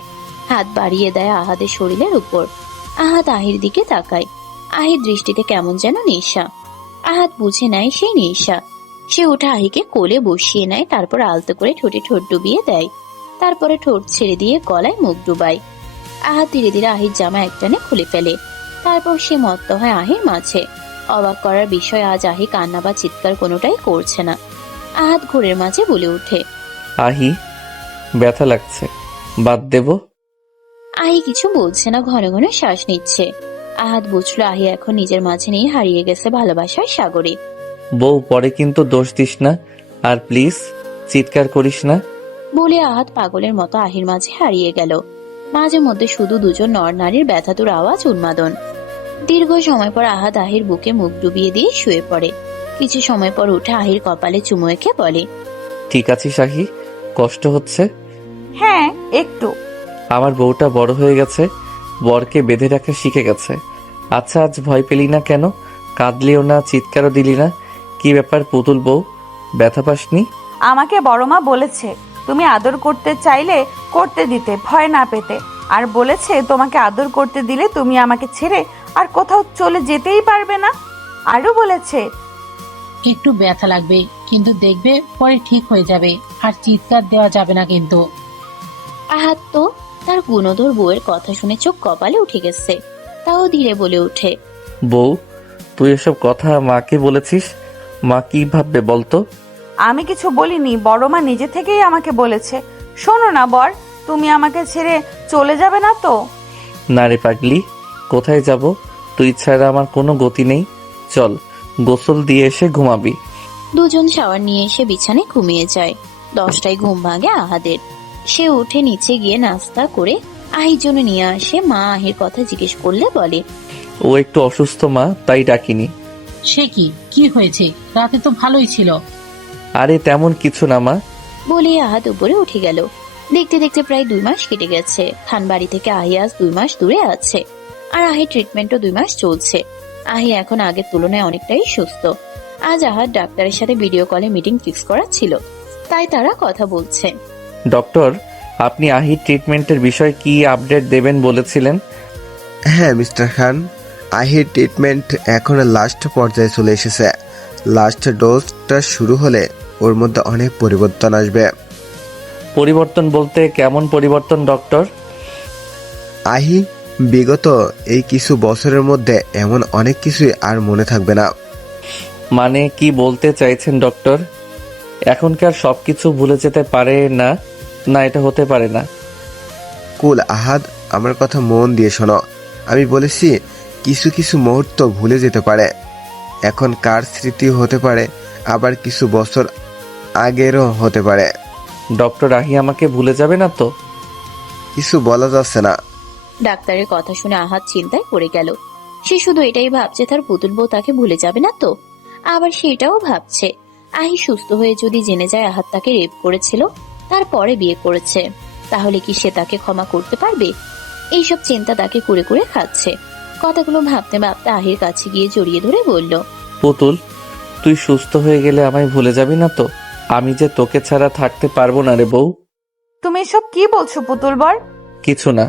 হাত বাড়িয়ে দেয় আহাদের শরীরের উপর। আহাদ আহির দিকে তাকায়। আহির দৃষ্টিতে কেমন যেন নেশা। আহাদ বুঝে নেয় সেই নেশা। সে উঠে আহিকে কোলে বসিয়ে নেয়, তারপর আলতো করে ঠোঁটে ঠোঁট ডুবিয়ে দেয়। তারপরে ঠোঁট ছেড়ে দিয়ে গলায় মুখ ডুবায়। আহাদ ধীরে ধীরে আহির জামা একটানে খুলে ফেলে। তারপর সে মত্ত হয় আহির মাঝে। অবাক করার বিষয়, আজ আহি কান্না বা চিৎকার কোনোটাই করছে না। আহাদ ঘোরের মাঝে বলে ওঠে, আহি, ব্যথা লাগছে, বাদ দেব? আহি কিছু বলছে না, ঘন ঘন শ্বাস নিচ্ছে। আহাদ বুঝলো আহি এখন নিজের মাঝে নেই, হারিয়ে গেছে ভালোবাসার সাগরে। বউ, পরে কিন্তু দোষ দিস না, আর প্লিজ চিৎকার করিস না। বলে আহাদ পাগলের মতো আহির মাঝে হারিয়ে গেল। মাঝে মধ্যে শুধু দুজন নর নারীর ব্যথাতুর আওয়াজ, উন্মাদন। দীর্ঘ সময় পর আহাদ আহির বুকে মুখ ডুবিয়ে দিয়ে শুয়ে পড়ে। কিছু সময় পর উঠে আহির কপালে চুমু এঁকে বলে, ঠিক আছিস আহি? কষ্ট হচ্ছে? হ্যাঁ, একটু। আমার বউটা বড় হয়ে গেছে, বরকে বেঁধে রাখা শিখে গেছে। আচ্ছা, আজ ভয় পেলি না কেন? কাঁদলিও না, চিৎকারও দিলি না, কি ব্যাপার পুতুল বউ, ব্যথা পাসনি? আমাকে বড় মা বলেছে তুমি আদর করতে চাইলে করতে দিতে, ভয় না পেতে। আর বলেছে তোমাকে আদর করতে দিলে তুমি আমাকে ছেড়ে আর কোথাও চলে যেতেই পারবে না। আরো বলেছে একটু ব্যথা লাগবে, কিন্তু দেখবে পরে ঠিক হয়ে যাবে, আর চিৎকার দেওয়া যাবে না কিন্তু। আহাদ তো তার গুণধর বউয়ের কথা শুনে চোখ কপালে উঠে গেছে। তাও ধীরে বলে ওঠে, বউ, তুই এসব কথা মাকে বলেছিস? মা কি ভাববে বলতো? আমি কিছু বলিনি, বড় মা নিজে থেকেই আমাকে বলেছে। শোনো না বর, তুমি আমাকে ছেড়ে চলে যাবে না তো? না রে পাগলি, কোথায় যাব? তুই ছাড়া আমার কোনো গতি নেই। চল, গোসল দিয়ে এসে ঘুমাবি। দুজন শাওয়ার নিয়ে এসে বিছানায় ঘুমিয়ে যায়। 10টায় ঘুম ভাঙে আহাদের। সে উঠে নিচে গিয়ে নাস্তা করে আহির জন্য নিয়ে আসে। মা আহির কথা জিজ্ঞেস করলে বলে, ও একটু অসুস্থ মা, তাই ডাকিনি। সে কি কি হয়েছে? রাতে তো ভালোই ছিল। আরে তেমন কিছু না মা। বলে আহাত উপরে উঠে গেল। দেখতে দেখতে প্রায় 2 মাস কেটে গেছে। খানবাড়ি থেকে আহি আজ 2 মাস দূরে আছে, আর আহি ট্রিটমেন্টও 2 মাস চলছে। আহি এখন আগের তুলনায় অনেকটাই সুস্থ। আজ আহাত ডাক্তারের সাথে ভিডিও কলে মিটিং ফিক্স করা ছিল, তাই তারা কথা বলছে। ডক্টর, আপনি আহির ট্রিটমেন্টের বিষয়ে কি আপডেট দেবেন বলেছিলেন? হ্যাঁ মিস্টার খান, আহির ট্রিটমেন্ট এখন লাস্ট পর্যায়ে চলে এসেছে। লাস্ট ডোজটা শুরু হলে ওর মধ্যে অনেক পরিবর্তন আসবে। পরিবর্তন বলতে কেমন পরিবর্তন ডক্টর? আহি বিগত এই কিছু বছরের মধ্যে এমন অনেক কিছুই আর মনে থাকবে না। মানে কি বলতে চাইছেন ডক্টর? এখনকার সবকিছু ভুলে যেতে পারে না? না, এটা হতে পারে না। কুল আহাদ, আমার কথা মন দিয়ে শোনো। আমি বলেছি কিছু কিছু মুহূর্ত ভুলে যেতে পারে। এখন কার স্মৃতি হতে পারে, আবার কিছু বছর আগেরও হতে পারে। ডক্টর, আহি আমাকে ভুলে যাবে না তো? কিছু বলা যাচ্ছে না। ডাক্তারের কথা শুনে আহাত চিন্তায় পড়ে গেল। সে শুধু এটাই ভাবছে তার পুতুল বউ তাকে ভুলে যাবে না তো। আবার সেটাও ভাবছে আহি সুস্থ হয়ে যদি জেনে যায় আহাত তাকে রেপ করেছিল, তারপরে বিয়ে করেছে, তাহলে কি সে তাকে ক্ষমা করতে পারবে? এইসব চিন্তা তাকে কুড়ে কুড়ে খাচ্ছে। কথাগুলো ভাবতে ভাবতে আহির কাছে গিয়ে জড়িয়ে ধরে বলল, পুতুল, তুই সুস্থ হয়ে গেলে আমায় ভুলে যাবি না তো? আমি যে তোকে ছাড়া থাকতে পারবো না রে বউ। তুমি এসব কি বলছো পুতুল বর? কিছু না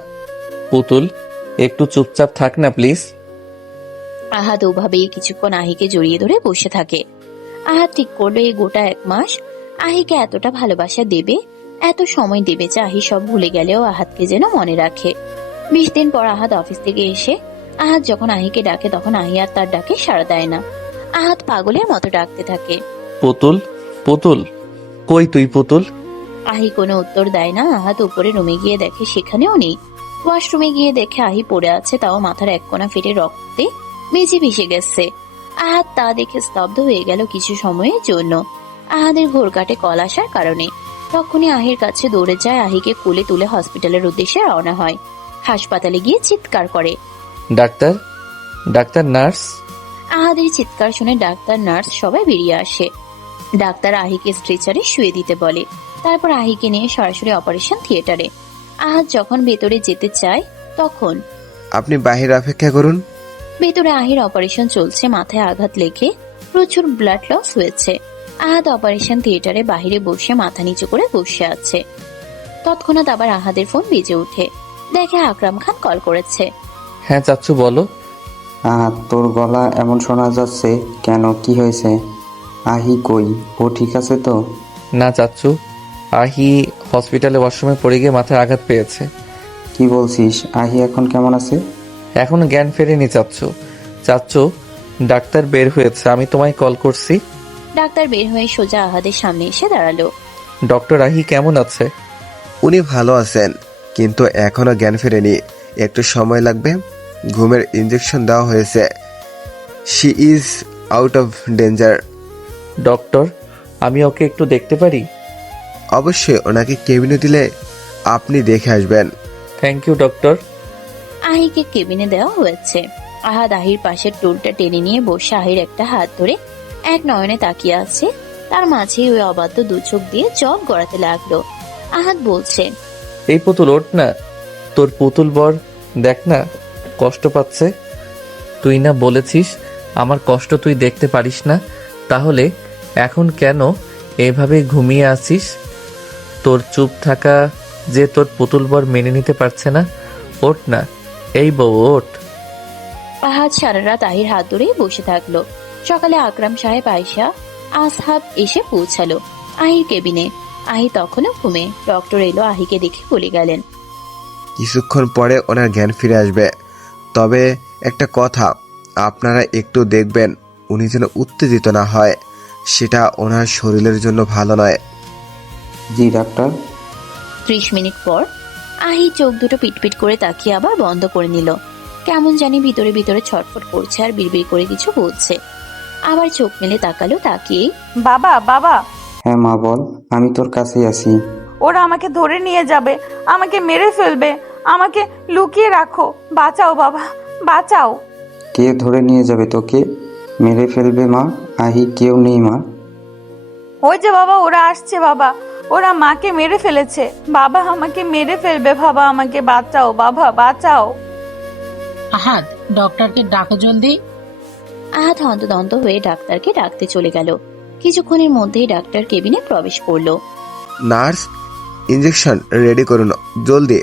পুতুল, একটু চুপচাপ থাক না প্লিজ। আহাত ওভাবেই কিছুক্ষণ আহিকে জড়িয়ে ধরে বসে থাকে। আহাত ঠিক করলো এই গোটা 1 মাস আহিকে এতটা ভালোবাসা দেবে, এত সময় দেবে যে আহি সব ভুলে গেলেও আহাতকে যেন মনে রাখে। 20 দিন পর আহাত অফিস থেকে এসে আহাত যখন আহিকে ডাকে তখন আহি আর তার ডাকে সাড়া দেয় না। আহাত পাগলের মতো ডাকতে থাকে, পুতুল, পুতুল, কই তুই পুতুল? আহি কোনো উত্তর দেয় না। আহাত উপরে রুমে গিয়ে দেখে সেখানেও নেই। ওয়াশরুমে গিয়ে দেখে আহি পড়ে আছে, তাও মাথার এক কোণা ফেটে রক্তে মেঝে ভেসে গেছে। আহাত তা দেখে স্তব্ধ হয়ে গেল কিছু সময়ের জন্য। আহাদের ঘোর কাটে কল আসার কারণে। তখনই আহির কাছে দৌড়ে যায়, আহিকে কোলে তুলে হসপিটালের উদ্দেশ্যে রওনা হয়। হাসপাতালে গিয়ে চিৎকার করে, ডাক্তার, ডাক্তার, নার্স। আহাদের চিৎকার শুনে ডাক্তার নার্স সবাই বেরিয়ে আসে। ডাক্তার আহিকে স্ট্রেচারে শুয়ে দিতে বলে, তারপর আহিকে নিয়ে সরাসরি অপারেশন থিয়েটারে। আহাদ যখন ভেতরে যেতে চায় তখন আপনি বাহিরে অপেক্ষা করুন। ভেতরে আহির অপারেশন চলছে। মাথায় আঘাত লেগে প্রচুর ব্লাড লস হয়েছে। আহাদ অপারেশন থিয়েটারে বাহিরে বসে মাথা নিচু করে বসে আছে। তৎক্ষণাৎ আবার আহাদের ফোন বেজে ওঠে। দেখে আকরাম খান কল করেছে। হ্যাঁ চাচ্চু বলো। তোর গলা এমন শোনা যাচ্ছে কেন? কি হয়েছে? আহি কই? ও ঠিক আছে তো? না চাচ্চু, আহি হসপিটালে ওয়াশরুমে পড়ে গিয়ে মাথায় আঘাত পেয়েছে। কি বলছিস? আহি এখন কেমন আছে? এখনো জ্ঞান ফেরেনি চাচ্চু। চাচ্চু, ডাক্তার বের হয়েছে, আমি তোমায় কল করছি। ডাক্তার বের হয়ে সোজা আহাদের সামনে এসে দাঁড়ালো। ডক্টর, আহি কেমন আছে? উনি ভালো আছেন, কিন্তু এখনো জ্ঞান ফেরেনি। একটু সময় লাগবে। ঘুমের ইঞ্জেকশন দেওয়া হয়েছে। She is out of danger. Doctor, আমি ওকে একটু দেখতে পারি? অবশ্যই, ওনাকে কেবিনে দিলে আপনি দেখে আসবেন। Thank you doctor. আহিকে কেবিনে দেওয়া হয়েছে। আহাদ আহির পাশের টুলটা টেনে নিয়ে বসে আহির একটা হাত ধরে এক নয়নে তাকিয়ে আছে। তার মাঝে ওই অবাধ্য 2 চোখ দিয়ে জল গড়াতে লাগলো। আহাদ বলছে, এই পুতুল ওঠ না, তোর পুতুল বর দেখ না কষ্ট পাচ্ছে। তুই না বলেছিস আমার কষ্ট তুই দেখতে পারিস না? তাহলে এখন কেন এভাবে ঘুমিয়ে আছিস? তোর চুপ থাকা যে তোর পুতুল বর মেনে নিতে পারছে না। ওঠ না, এই বউ ওঠ। আহাদ সারা রাত আহির হাত ধরেই বসে থাকলো। সকালে আকরাম সাহেব আয়শা আসহাব এসে পৌঁছালো আহির কেবিনে। আহি তখনও ঘুমে। ডক্টর এলো, আহিকে দেখে বলে গেলেন, কিছুক্ষণ পরে ওনার জ্ঞান ফিরে আসবে। তবে একটা কথা, আপনারা একটু দেখবেন উনি যেন উত্তেজিত না হয়। সেটা ওনার শরীরের জন্য ভালো নয়। জি ডাক্তার। 30 মিনিট পর আহি চোখ দুটো পিটপিট করে তাকিয়ে আবার বন্ধ করে নিল। কেমন জানি ভিতরে ভিতরে ছটফট করছে আর বিড়বিড় করে কিছু বলছে। আবার চোখ মেলে তাকালো। তাকিয়ে, বাবা, বাবা। হ্যাঁ মা বল, আমি তোর কাছেই আছি। ওরা আমাকে ধরে নিয়ে যাবে, আমাকে মেরে ফেলবে, আমাকে লুকিয়ে রাখো, বাঁচাও বাবা, বাঁচাও। কে ধরে নিয়ে যাবে তোকে? মেরে ফেলবে মা। আহি কেউ নেই মা। ওই যে বাবা, ওরা আসছে বাবা, ওরা মাকে মেরে ফেলেছে বাবা, আমাকে মেরে ফেলবে বাবা, আমাকে বাঁচাও বাবা, বাঁচাও। আহাদ, ডক্টরকে ডাকো জলদি। আহাদ হন্তদন্ত হয়ে ডাক্তারকে ডাকতে চলে গেল। কিছুক্ষণের মধ্যেই ডাক্তার কেবিনে প্রবেশ করলো। নার্স, ইঞ্জেকশন রেডি করুন জলদি।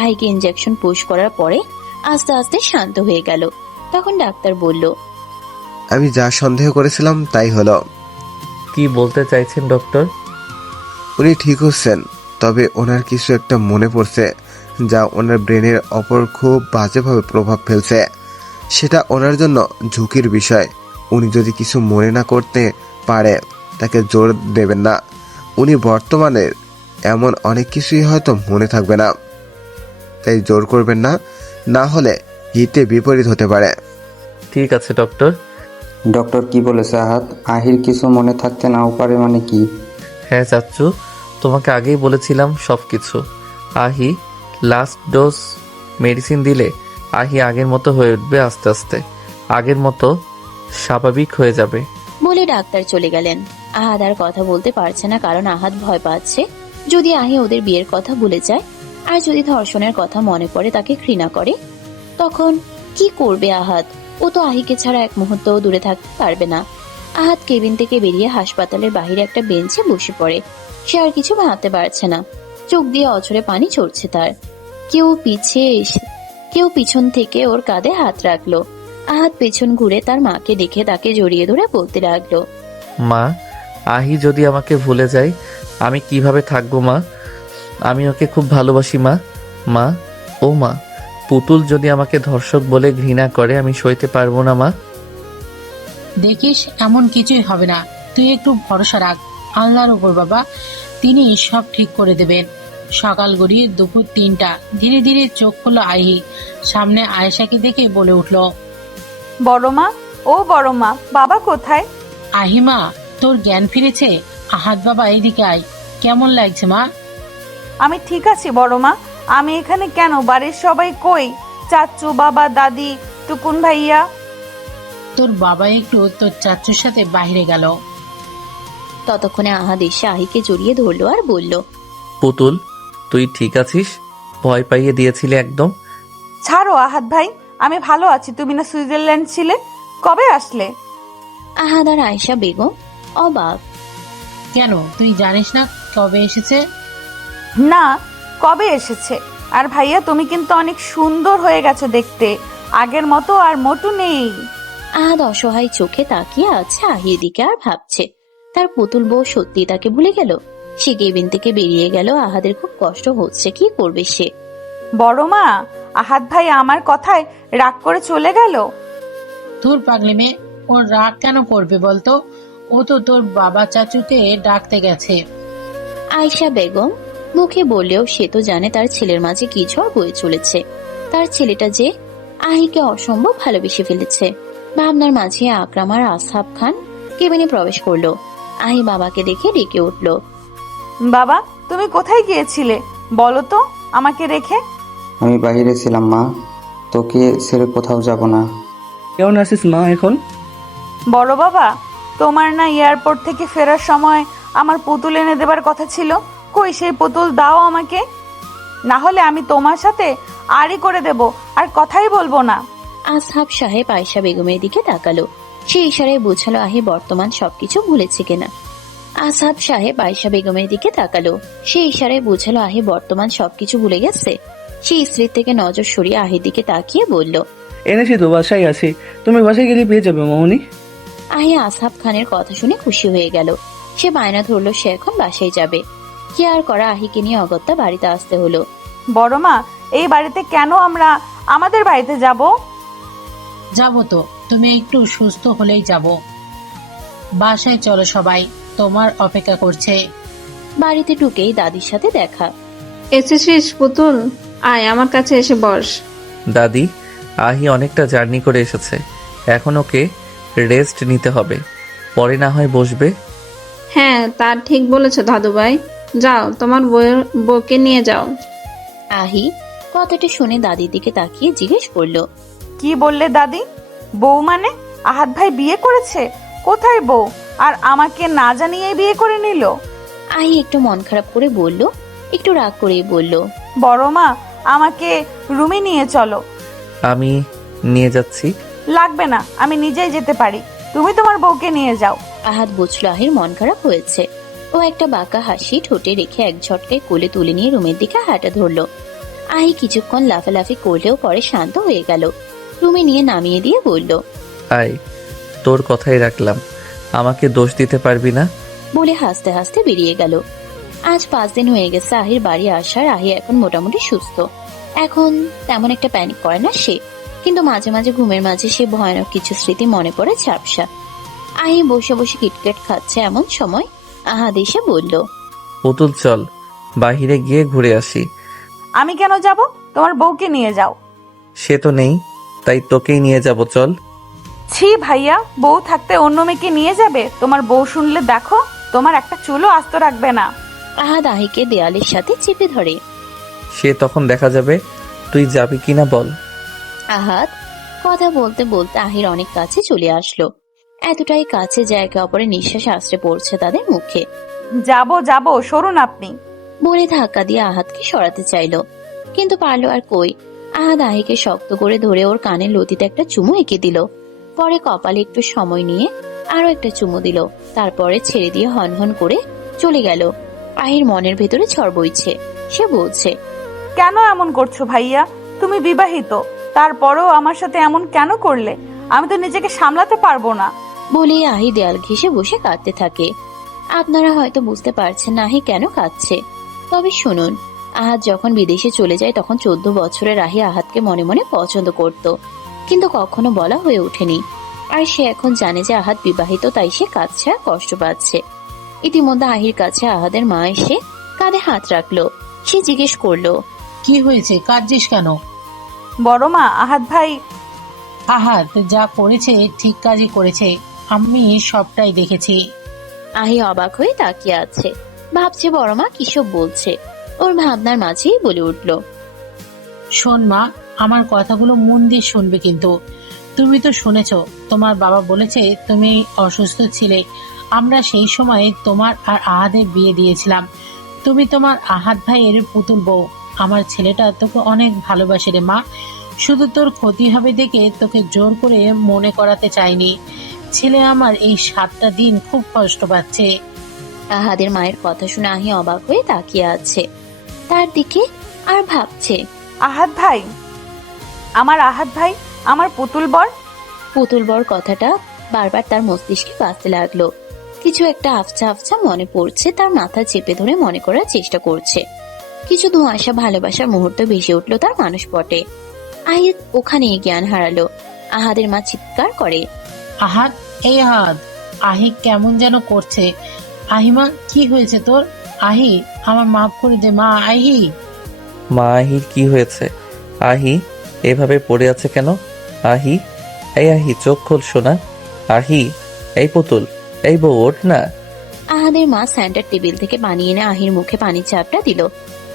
আহিকে ইনজেকশন পুশ করার পরে আস্তে আস্তে শান্ত হয়ে গেল। তখন ডাক্তার বলল, আমি যা সন্দেহ করেছিলাম তাই হলো। কি বলতে চাইছেন ডক্টর? উনি ঠিক হচ্ছেন, তবে ওনার কিছু একটা মনে পড়ছে যা ওনার ব্রেনের ওপর খুব বাজেভাবে প্রভাব ফেলছে। সেটা ওনার জন্য ঝুঁকির বিষয়। উনি যদি কিছু মনে না করতে পারে তাকে জোর দেবেন না। উনি বর্তমানে এমন অনেক কিছুই হয়তো মনে থাকবে না, তাই জোর করবেন না, না হলে হিতে বিপরীত হতে পারে। ঠিক আছে ডক্টর। ডক্টর কি বলেছে আহাদ? আহির কিছু মনে থাকতে নাও পারে মানে কি? হ্যাঁ চাচ্চু, তোমাকে আগেই বলেছিলাম সব কিছু। আহি লাস্ট ডোজ মেডিসিন দিলে আহি আগের মতো হয়ে উঠবে, আস্তে আস্তে আগের মতো স্বাভাবিক হয়ে যাবে। বলে ডাক্তার চলে গেলেন। আহাদ আর কথা বলতে পারছে না, কারণ আহাদ ভয় পাচ্ছে যদি আহি ওদের বিয়ের কথা ভুলে যায়, আর যদি ধর্ষণের কথা মনে পড়ে তাকে ঘৃণা করে, তখন কি করবে আহাদ? ও তো আহিকে ছাড়া এক মুহূর্তও দূরে থাকতে পারবে না। আহাদ কেবিন থেকে বেরিয়ে হাসপাতালের বাইরে একটা বেঞ্চে বসে পড়ে। সে আর কিছু ভাবতে পারছে না। চোখ দিয়ে অঝরে পানি ঝরছে তার। কেউ পিছন থেকে ওর কাঁধে হাত রাখলো। আহাদ পেছন ঘুরে তার মাকে দেখে তাকে জড়িয়ে ধরে বলতে লাগলো, মা, আহি যদি আমাকে ভুলে যায় আমি কিভাবে থাকবো মা? আমি ওকে খুব ভালোবাসি মা। মা, ও মা, পুতুল যদি আমাকে ধর্ষক বলে ঘৃণা করে আমি সইতে পারবো না মা। দেখিস, এমন কিছুই হবে না। তুই একটু ভরসা রাখ আল্লাহর উপর বাবা, তিনি সব ঠিক করে দেবেন। সকাল গড়িয়ে দুপুর 3টা। ধীরে ধীরে চোখ খুলল আহি। সামনে আয়েশাকে দেখে বলে উঠল, বড় মা, ও বড় মা, বাবা কোথায়? আহিমা, তোর জ্ঞান ফিরেছে? আহাদ বাবা, এদিকে আয়। কেমন লাগছে মা? আমি ঠিক আছি বড় মা। আমি এখানে কেন? বাড়ির সবাই কই? চাচু, বাবা, দাদি, টুকুন ভাইয়া? তোর বাবা একটু তোর চাচুর সাথে বাইরে গেল। ততক্ষণে আহাদ এসে আহিকে জড়িয়ে ধরলো আর বলল, পুতুল, তুই ঠিক আছিস? ভয় পাইয়ে দিয়েছিলে একদম। ছাড়ো আহাদ ভাই, আমি ভালো আছি। তুমি না সুইজারল্যান্ড ছিলে? কবে আসলে? আহাদ আর আয়েশা বেগম অবাক। কেন, তুই জানিস না কবে এসেছে? না, কবে এসেছে? আর ভাইয়া, তুমি কিন্তু অনেক সুন্দর হয়ে গেছো দেখতে, আগের মতো আর মোটু নেই। আহাদ অসহায় চোখে তাকিয়ে আছে আহির দিকে আর ভাবছে তার পুতুল বউ সত্যি তাকে ভুলে গেল। সে কেবিন থেকে বেরিয়ে গেল। আহাদের খুব কষ্ট হচ্ছে, কি করবে সে? বড় মা, আহাদ ভাই আমার কথায় রাগ করে চলে গেল। তোর পাগলি মেয়ে, ওর রাগ কেন করবে বলতো? ও তো তোর বাবা চাচুকে ডাকতে গেছে। আয়েশা বেগম মুখে বললেও সে তো জানে তার ছেলের মাঝে কি ঝড় বয়ে চলেছে। তার ছেলেটা যে আহিকে অসম্ভব ভালোবেসে ফেলেছে। ভাবনার মাঝে আকরাম আর আসহাব খান কেবিনে প্রবেশ করলো। আহি বাবাকে দেখে ডেকে উঠল, বাবা, তুমি কোথায় গিয়েছিলে বলো তো আমাকে রেখে? আমি বাইরে ছিলাম মা, তোকে ছেড়ে কোথাও যাব না। কেমন আছিস মা এখন? বড় বাবা, তোমার না এয়ারপোর্ট থেকে ফেরার সময় আমার পুতুল এনে দেবার কথা ছিল? কই সেই পুতুল? দাও আমাকে, না হলে আমি তোমার সাথে আড়ি করে দেব, আর কথাই বলবো না। আসহাব সাহেব আয়েশা বেগমের দিকে তাকালো। সে ইশারায় বোঝালো আহি বর্তমান সবকিছু ভুলেছে কিনা। আসহাব সাহেব আয়েশা বেগমের দিকে তাকালো। সে ইশারায় বোঝালো আহি বর্তমান সবকিছু ভুলে গেছে। সে স্ত্রীর থেকে নজর সরিয়ে আহির দিকে তাকিয়ে বলল, এনেছি তো, বাসায় আছে। তুমি বাসায় গেলে পেয়ে যাবে মামনি। আহি আসহাব খানের কথা শুনে খুশি হয়ে গেল। সে বায়না ধরলো সে এখন বাসায় যাবে। কি আর করা, আহিকে নিয়ে অগত্যা বাড়িতে আসতে হলো। বড় মা, এই বাড়িতে কেন আমরা আমাদের বাড়িতে যাব? যাবো তো, তুমি একটু সুস্থ হলেই যাব। বাসায় চলো সবাই, তোমার অপেক্ষা করছে। বাড়িতে ঢুকেই দাদির সাথে দেখা। এসেছিস পুতুল? আয় আমার কাছে এসে বস। দাদি, আহি অনেকটা জার্নি করে এসেছে, এখন ওকে রেস্ট নিতে হবে, পরে না হয় বসবে। হ্যাঁ, তা ঠিক বলেছ দাদুভাই। যাও, তোমার বউকে নিয়ে যাও। আহি কথাটা শুনে দাদির দিকে তাকিয়ে জিজ্ঞেস করলো, কি বললে দাদি? বউ মানে? আহাদ ভাই বিয়ে করেছে? কোথায় বউ? আর আমাকে না জানিয়ে বিয়ে করে নিল? আহি একটু মন খারাপ করে বলল, একটু রাগ করেই বলল, বড় মা, আমাকে রুমে নিয়ে চলো। আমি নিয়ে যাচ্ছি। লাগবে না, আমি নিজেই যেতে পারি, তুমি তোমার বউকে নিয়ে যাও। আহাদ বুঝলো আহির মন খারাপ হয়েছে। ও একটা বাঁকা হাসি ঠোঁটে রেখে এক ঝটকায় কোলে তুলে নিয়ে রুমের দিকে হাঁটা ধরলো। আহি কিছুক্ষণ লাফালাফি করলেও পরে শান্ত হয়ে গেল। রুমে নিয়ে নামিয়ে দিয়ে বলল, আয়, তোর কথাই রাখলাম, আমাকে দোষ দিতে পারবি না। বলে হাসতে হাসতে বেরিয়ে গেল। আজ 5 দিন হয়ে গেছে আহির বাড়ি আসার। আহি এখন মোটামুটি সুস্থ। এখন তেমন একটা প্যানিক করে না সে, কিন্তু মাঝে মাঝে ঘুমের মাঝে সে ভয়ানক কিছু স্মৃতি মনে পড়ে ঝাপসা। আহি বসে বসে কিটকেট খাচ্ছে, এমন সময় আহাদ এসে বলল, পুতুল চল, বাহিরে গিয়ে ঘুরে আসি। আমি কেন যাব? তোমার বউকে নিয়ে যাও। সে তো নেই, তাই তোকেই নিয়ে যাব, চল। ছি ভাইয়া, বউ থাকতে অন্য মেয়েকে নিয়ে যাবে? তোমার বউ শুনলে দেখো, তোমার একটা চুলও আস্ত রাখবে না। আহাদ আহিকে দেয়ালের সাথে চেপে ধরে। সে তখন দেখা যাবে, তুই যাবি কিনা বল। আহাদ কথা বলতে বলতে আহির অনেক কাছে চলে আসলো। এতটাই কাছে যে একে অপরের নিঃশ্বাস আশ্রে পড়ছে তাদের মুখে। যাব যাব, সরুন আপনি। বলে ধাক্কা দিয়ে আহাদকে সরাতে চাইলো, কিন্তু পারলো আর কই। আহাদ আহিকে শক্ত করে ধরে ওর কানের লতিতে একটা চুমু এঁকে দিল। পরে কপালে একটু সময় নিয়ে আরো একটা চুমু দিল। তারপরে ছেড়ে দিয়ে হনহন করে চলে গেল। আহির মনের ভেতরে ঝড় বইছে। সে বলছে, কেন এমন করছো ভাইয়া? তুমি বিবাহিত, তারপরেও আমার সাথে এমন কেন করলে? আমি তো নিজেকে সামলাতে পারবো না। বলে আহি দেয়াল ঘেঁষে বসে কাঁদতে থাকে। আপনারা হয়তো বুঝতে পারছেন না আহি কেন কাঁদছে, তবে শুনুন। আহাদ যখন বিদেশে চলে যায় তখন 14 বছরের আহি আহাদকে মনে মনে পছন্দ করত, কিন্তু কখনো বলা হয়ে ওঠেনি। আর সে এখন জানে যে আহাদ বিবাহিত, তাই সে কাঁদছে আর কষ্ট পাচ্ছে। ইতিমধ্যে আহির কাছে আহাদের মা এসে কাঁধে হাত রাখলো। সে জিজ্ঞেস করলো, কি হয়েছে, কাঁদছিস কেন? বড় মা, আহাদ ভাই। আহাদ যা করেছে ঠিক কাজই করেছে, আমি সবটাই দেখেছি। আহি অবাক হয়ে তাকিয়ে আছে, ভাবছে বড় মা কিসব বলছে। ওর ভাবনার মাঝেই বলে উঠলো, শোন মা, আমার কথাগুলো মন দিয়ে শুনবে কিন্তু। তুমি তো শুনেছো, তোমার বাবা বলেছে তুমি অসুস্থ ছিলে। আমরা সেই সময় তোমার আর আহাদের বিয়ে দিয়েছিলাম। তুমি তোমার আহাদ ভাইয়ের পুতুল বউ। আমার ছেলেটা তোকে অনেক ভালোবাসে রে মা। শুধু তোর ক্ষতি হবে দেখে তোকে জোর করে মনে করাতে চাইনি। ছেলে আমার এই 7টা দিন খুব কষ্ট পাচ্ছে। আহাদের মায়ের কথা শুনে আহি অবাক হয়ে তাকিয়ে আছে তার দিকে আর ভাবছে, আহাদ ভাই, আমার আহাদ ভাই, আমার পুতুল বর। পুতুল বর কথাটা বারবার তার মস্তিষ্কে বাজতে লাগলো। কিছু একটা আফছা আফছা মনে পড়ছে, তার মাথা চেপে ধরে মনে করার চেষ্টা করছে। কিছু ধোঁয়াশা ভালোবাসার মুহূর্ত ভেসে উঠলো তার মানসপটে। আহি ওখানে জ্ঞান হারালো। আহাদের মা চিৎকার করে, আহাদ, এই আহাদ। আহি কেমন যেন করছে। আহিমা, কি হয়েছে তোর? আহি, আমার মাফ করে দে মা। আহি। মা, আহির কি হয়েছে? আহি এভাবে পড়ে আছে কেন? আহি, এই আহি, চোখ খোল সোনা। আহি, এই পুতুল, এই বউ, ওঠ না। আহাদের মা সেন্টার টেবিল থেকে পানি এনে আহির মুখে পানির চাপটা দিল।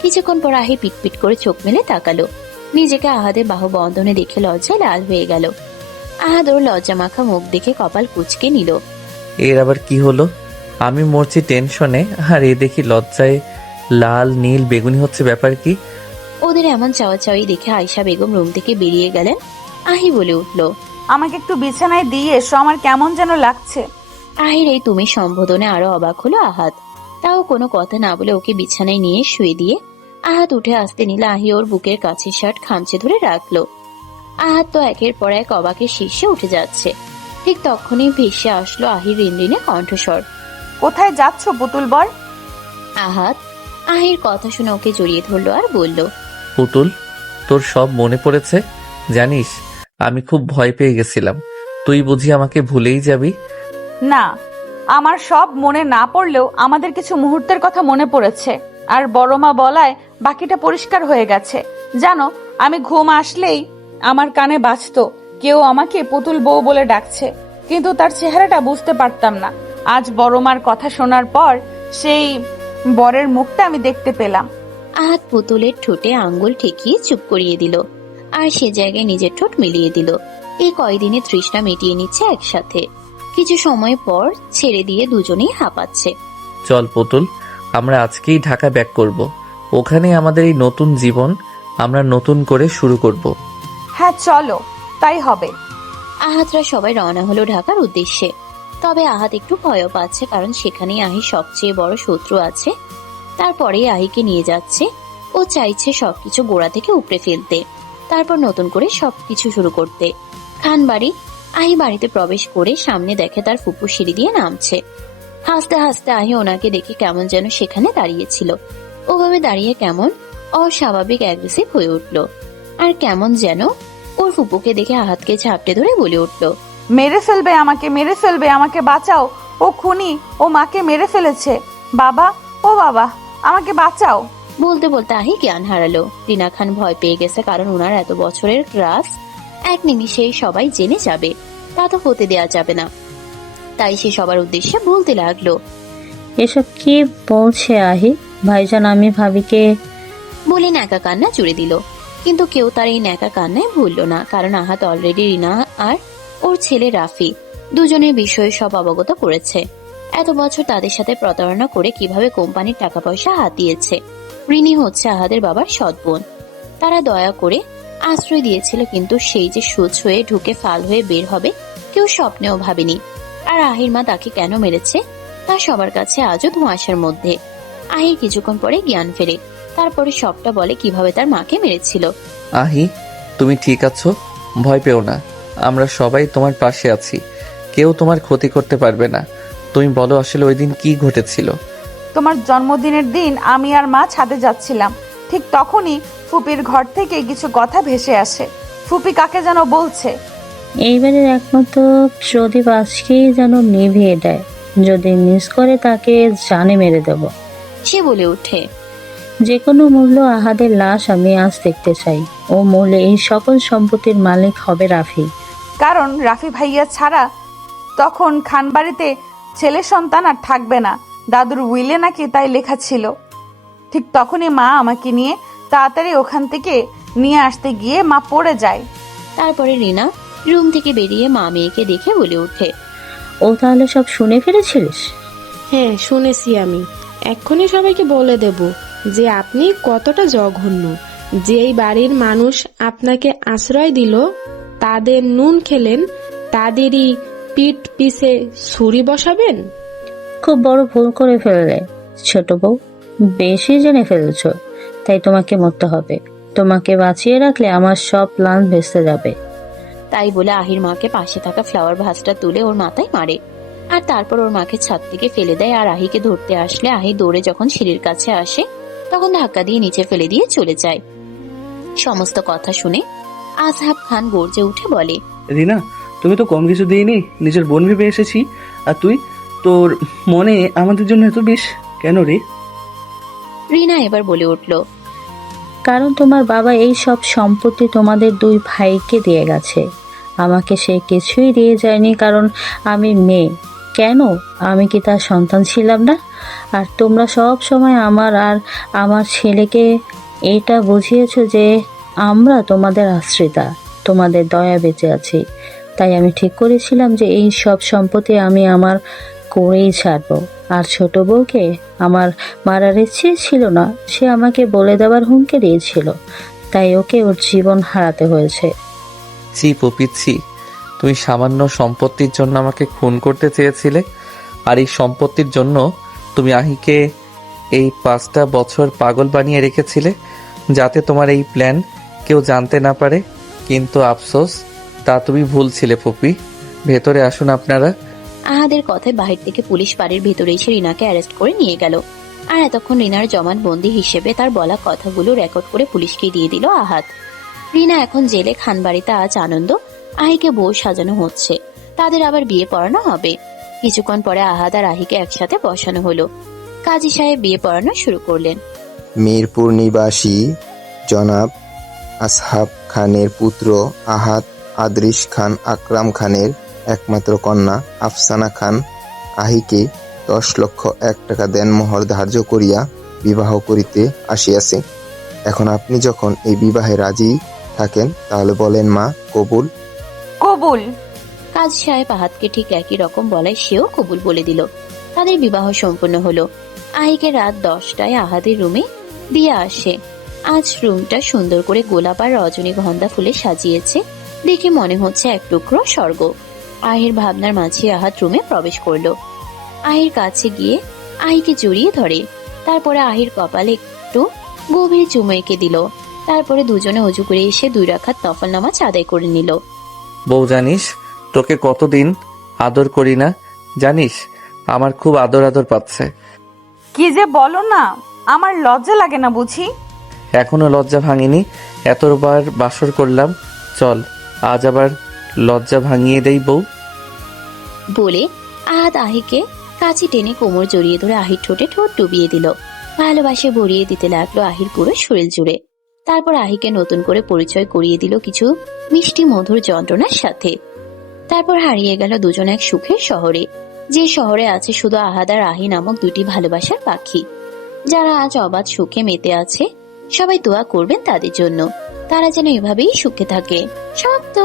কিছুক্ষণ পর আহি পিটপিট করে চোখ মেলে তাকালো। নিজেকে আহাদের বাহু বন্ধনে দেখে লজ্জায় লাল হয়ে গেল। আহাদ ওর লজ্জা মাখা মুখ দেখে কপাল কুঁচকে নিল। এর আবার কি হলো? আমি মরছি টেনশনে, আর এ দেখি লজ্জায় লাল নীল বেগুনি হচ্ছে, ব্যাপার কি? ওদের এমন চাওয়াচাওয়ি দেখে আয়শা বেগম রুম থেকে বেরিয়ে গেলেন। আহি বলে উঠল, আমাকে একটু বিছানায় দিয়ে এসো, আমার কেমন যেন লাগছে। আহির এই তুমি সম্বোধনে আরো অবাক হলো আহাদ। তাও কোনো কথা না বলে ওকে বিছানায় নিয়ে শুয়ে দিয়ে আহাদ উঠে আসতে নিলে আহি ওর বুকের কাছে শার্ট খামচে ধরে রাখলো। আহাদ তো একের পর এক অবাকের শীর্ষে উঠে যাচ্ছে। ঠিক তখনই ভেসে আসলো আহির রিনরিনে কণ্ঠস্বর, কোথায় যাচ্ছ পুতুল বর? আহাদ আহির কথা শুনে ওকে জড়িয়ে ধরলো আর বলল, পুতুল, তোর সব মনে পড়েছে? জানিস, আমি খুব ভয় পেয়ে গেছিলাম। তুই বুঝি আমাকে ভুলেই যাবি? না, আমার সব মনে না পড়লেও আমাদের কিছু মুহূর্তের কথা মনে পড়েছে, আর বড় মা বলায় বাকিটা পরিষ্কার হয়ে গেছে। জানো, আমি ঘুম আসলেই আমার কানে বাজতো কেউ আমাকে পুতুল বউ বলে ডাকছে, কিন্তু তার চেহারাটা বুঝতে পারতাম না। আজ বড় মার কথা শোনার পর সেই বরের মুখটা আমি দেখতে পেলাম। আহাদ পুতুলের ঠোঁটে আঙ্গুল ঠেকিয়ে চুপ করিয়ে দিল, আর সে জায়গায় নিজের ঠোঁট মিলিয়ে দিল। এই কয়দিনে তৃষ্ণা মিটিয়ে নিচ্ছে একসাথে। কিছু সময় পর ছেড়ে দিয়ে দুজনেই হাঁপাচ্ছে। চল পুতুল, আমরা আজকেই ঢাকা ব্যাক করব। ওখানে আমাদের এই নতুন জীবন আমরা নতুন করে শুরু করব। হ্যাঁ চলো, তাই হবে। আহাতরা সবাই রওনা হলো ঢাকার উদ্দেশ্যে। তবে আহাত একটু ভয়ও পাচ্ছে, কারণ সেখানেই আহির সবচেয়ে বড় শত্রু আছে। তারপরে আহিকে নিয়ে যাচ্ছে। ও চাইছে সবকিছু গোড়া থেকে উপড়ে ফেলতে, তারপর নতুন করে সবকিছু শুরু করতে। খান বাড়ি। আহি বাড়িতে প্রবেশ করে সামনে দেখে তার ফুপু সিঁড়ি দিয়ে নামছে। হাসতে হাসতে আহি ওনাকে দেখে কেমন যেন সেখানে দাঁড়িয়েছিল। ওভাবে দাঁড়িয়ে কেমন অস্বাভাবিক অ্যাগ্রেসিভ হয়ে উঠল। আর কেমন যেন ওর ফুপুকে দেখে আহাতকে ঝাপটে ধরে বলে উঠল, মেরে ফেলবে আমাকে, মেরে ফেলবে আমাকে, বাঁচাও, ও খুনি, ও মাকে মেরে ফেলেছে, বাবা, ও বাবা, আমাকে বাঁচাও। বলতে বলতে আহি জ্ঞান হারালো। রিনা খান ভয় পেয়ে গেছে, কারণ ওনার এত বছরের ক্রাস এক নিমিষেই সবাই জেনে যাবে, তা তো হতে দেয়া যাবে না। তাই সে সবার উদ্দেশ্যে বলতে লাগলো, এসব কি বলছে আহি? ভাইজান, আমি ভাবিকে বলে ন্যাকা কান্না জুড়ে দিল। কিন্তু কেউ তার এই ন্যাকা কান্নায় ভুলল না, কারণ আহাত অলরেডি রিনা আর ওর ছেলে রাফি দুজনের বিষয়ে সব অবগত করেছে। এত বছর তাদের সাথে প্রতারণা করে কিভাবে কোম্পানির টাকা পয়সা হাতিয়েছে। রিনি হচ্ছে আহাদের বাবার সৎ বোন। তারা দয়া করে আশ্রয় দিয়েছিল, কিন্তু সেই যে সুচ হয়ে ঢুকে ফাল হয়ে বের হবে কেউ স্বপ্নেও ভাবেনি। আর আহির মা তাকে কেন মেরেছে তা সবার কাছে আজও ধোঁয়াশার মধ্যে। আহির কিছুক্ষণ পরে জ্ঞান ফেরে, তারপরে সবটা বলে কিভাবে তার মাকে মেরেছিল। আহি, তুমি ঠিক আছো? ভয় পেও না, আমরা সবাই তোমার পাশে আছি। কেউ তোমার ক্ষতি করতে পারবে না। তুমি বলো আসলে ওই দিন কি ঘটেছিল? তোমার জন্মদিনের দিন আমি আর মা ছাদে যাচ্ছিলাম। ঠিক তখনই ফুপির ঘর থেকে কিছু কথা ভেসে আসে। ফুপি কাকে যেন বলছে। এইবারের একমাত্র প্রদীপ আজকেই যেন নিভিয়ে দেয়। যদি মিস করে তাকে জানে মেরে দেব। সে বলে ওঠে, যে কোনো মূল্য আহাদের লাশ আমি আজ দেখতে চাই। ও মূল্যে এই সকল সম্পত্তির মালিক হবে রাফি। কারণ রাফি ভাইয়া ছাড়া তখন খানবাড়িতে ছেলে সন্তান আর থাকবে না। দাদুর উইলে নাকি তাই লেখা ছিল। ঠিক তখনই মা আমাকে নিয়ে তাড়াতাড়ি ওখান থেকে নিয়ে আসতে গিয়ে মা পড়ে যায়। তারপরে রিনা রুম থেকে বেরিয়ে মা মেয়েকে দেখে বলে ওঠে, ও তাহলে সব শুনে ফেলেছিলিস? হ্যাঁ, শুনেছি আমি। এক্ষুনি সবাইকে বলে দেব যে আপনি কতটা জঘন্য। যেই বাড়ির মানুষ আপনাকে আশ্রয় দিল, তাদের নুন খেলেন, তাদেরই পিঠ পিছে ছুরি বসাবেন। খুব বড় ভুল করে ফেললে ছোট বউ, বেশি জেনে ফেলেছ। তাই তোমাকে মরতে হবে। তোমাকে বাঁচিয়ে রাখলে আমার সব প্ল্যান ভেস্তে যাবে। তাই বলে আহির মাকে পাশে থাকা ফ্লাওয়ার ভাসটা তুলে ওর মাথায় মারে। আর তারপর ওর মাকে ছাদ থেকে ফেলে দেয়। আর আহিকে ধরতে আসলে আহি দৌড়ে যখন সিঁড়ির কাছে আসে তখন ধাক্কা দিয়ে নিচে ফেলে দিয়ে চলে যায়। সমস্ত কথা শুনে আজহাব খান গর্জে উঠে বলে, রিনা, তুমি তো কম কিছু দিইনি, নিজের বোন ভেবে এসেছি। আর তুই, তোর মনে আমাদের জন্য এত বেশ কেন রে? রিনা এবার বলে উঠল, কারণ তোমার বাবা এই সব সম্পত্তি তোমাদের দুই ভাইকে দিয়ে গেছে। আমাকে সে কিছুই দিয়ে যায়নি, কারণ আমি মেয়ে। কেন, আমি কি তার সন্তান ছিলাম না? আর তোমরা সব সময় আমার আর আমার ছেলেকে এটা বুঝিয়েছো যে আমরা তোমাদের আশ্রিতা, তোমাদের দয়া বেঁচে আছি। তাই আমি ঠিক করেছিলাম যে এই সব সম্পত্তি আমি আমার করেই ছাড়বো। আর ছোট বউকে আমার মারার ইচ্ছে ছিল না, সে আমাকে বলে দেওয়ার হুমকি দিয়েছিল। তাই ওকে ওর জীবন হারাতে হয়েছে। ছি পপিচ্ছি, তুমি সামান্য সম্পত্তির জন্য আমাকে খুন করতে চেয়েছিলে। আর এই সম্পত্তির জন্য তুমি আহিকে এই 5টা বছর পাগল বানিয়ে রেখেছিলে, যাতে তোমার এই প্ল্যান কেউ জানতে না পারে। কিন্তু আফসোস, তা তুমি ভুল ছিলে পপি। ভেতরে আসুন আপনারা। আহাদের কথায় বাহির থেকে পুলিশ বাড়ির ভেতরে এসে রিনাকে অ্যারেস্ট করে নিয়ে গেল। আর এতক্ষণ রিনার জমানবন্দি হিসেবে তার বলা কথাগুলো রেকর্ড করে পুলিশকে দিয়ে দিল আহাদ। রিনা এখন জেলে। খানবাড়িতে আজ আনন্দ। আহিকে বউ সাজানো হচ্ছে, তাদের আবার বিয়ে পড়ানো হবে। কিছুক্ষণ পরে আহাদ আর আহিকে একসাথে বসানো হলো। কাজী সাহেব বিয়ে পড়ানো শুরু করলেন। মিরপুর নিবাসী জনাব আসহাব খানের পুত্র আহাদ আদরিস খান আকরাম খানের একমাত্র কন্যা আফসানা খান আহিকে 10,01,000 টাকা দেনমোহর ধার্য করিয়া বিবাহ করিতে আসিয়াছে। এখন আপনি যখন এই বিবাহে রাজি থাকেন, তাহলে বলেন মা, কবুল? কবুল। কাজী সাহেব আহাদকে ঠিক একই রকম বলায় সেও কবুল বলে দিল। তাদের বিবাহ সম্পন্ন হলো। আহিকে রাত 10টায় আহাদের রুমে দিয়ে আসে। আজ রুমটা সুন্দর করে গোলাপ আর রজনীগন্ধা ফুলে সাজিয়েছে, দেখে মনে হচ্ছে এক টুকরো স্বর্গ। আহির ভাবনার মাঝে আহাদ রুমে প্রবেশ করলো। আহির কাছে গিয়ে আহিকে জড়িয়ে ধরে, তারপরে আহির কপালে একটু গভীর চুমু এঁকে দিল। তারপরে দুজনে অজু করে এসে 2 রাকাত নফল নামাজ আদায় করে নিল। বউ জানিস তোকে কতদিন আদর করি না, জানিস আমার খুব আদর আদর পাচ্ছে। কি যে বলো না, আমার লজ্জা লাগে না বুঝি? এখনো লজ্জা ভাঙিনি, এতবার বাসর করলাম, চল আজ আবার লজ্জা ভাঙিয়ে দেই বউ। বলে আহাদ আহিকে কাছে টেনে কোমর জড়িয়ে ধরে আহির ঠোঁটে ঠোঁট ডুবিয়ে দিল। ভালোবাসে ভরিয়ে দিতে লাগলো আহির পুরো শরীর জুড়ে। তারপর আহিকে নতুন করে পরিচয় করিয়ে দিল কিছু মিষ্টি মধুর যন্ত্রণার সাথে। তারপর হারিয়ে গেল দুজন এক সুখের শহরে, যে শহরে আছে শুধু আহাদ আর আহি নামক 2টি ভালোবাসার পাখি, যারা আজ অবাধ সুখে মেতে আছে। সবাই দোয়া করবেন তাদের জন্য, তারা যেন এভাবেই সুখে থাকে। সত্য।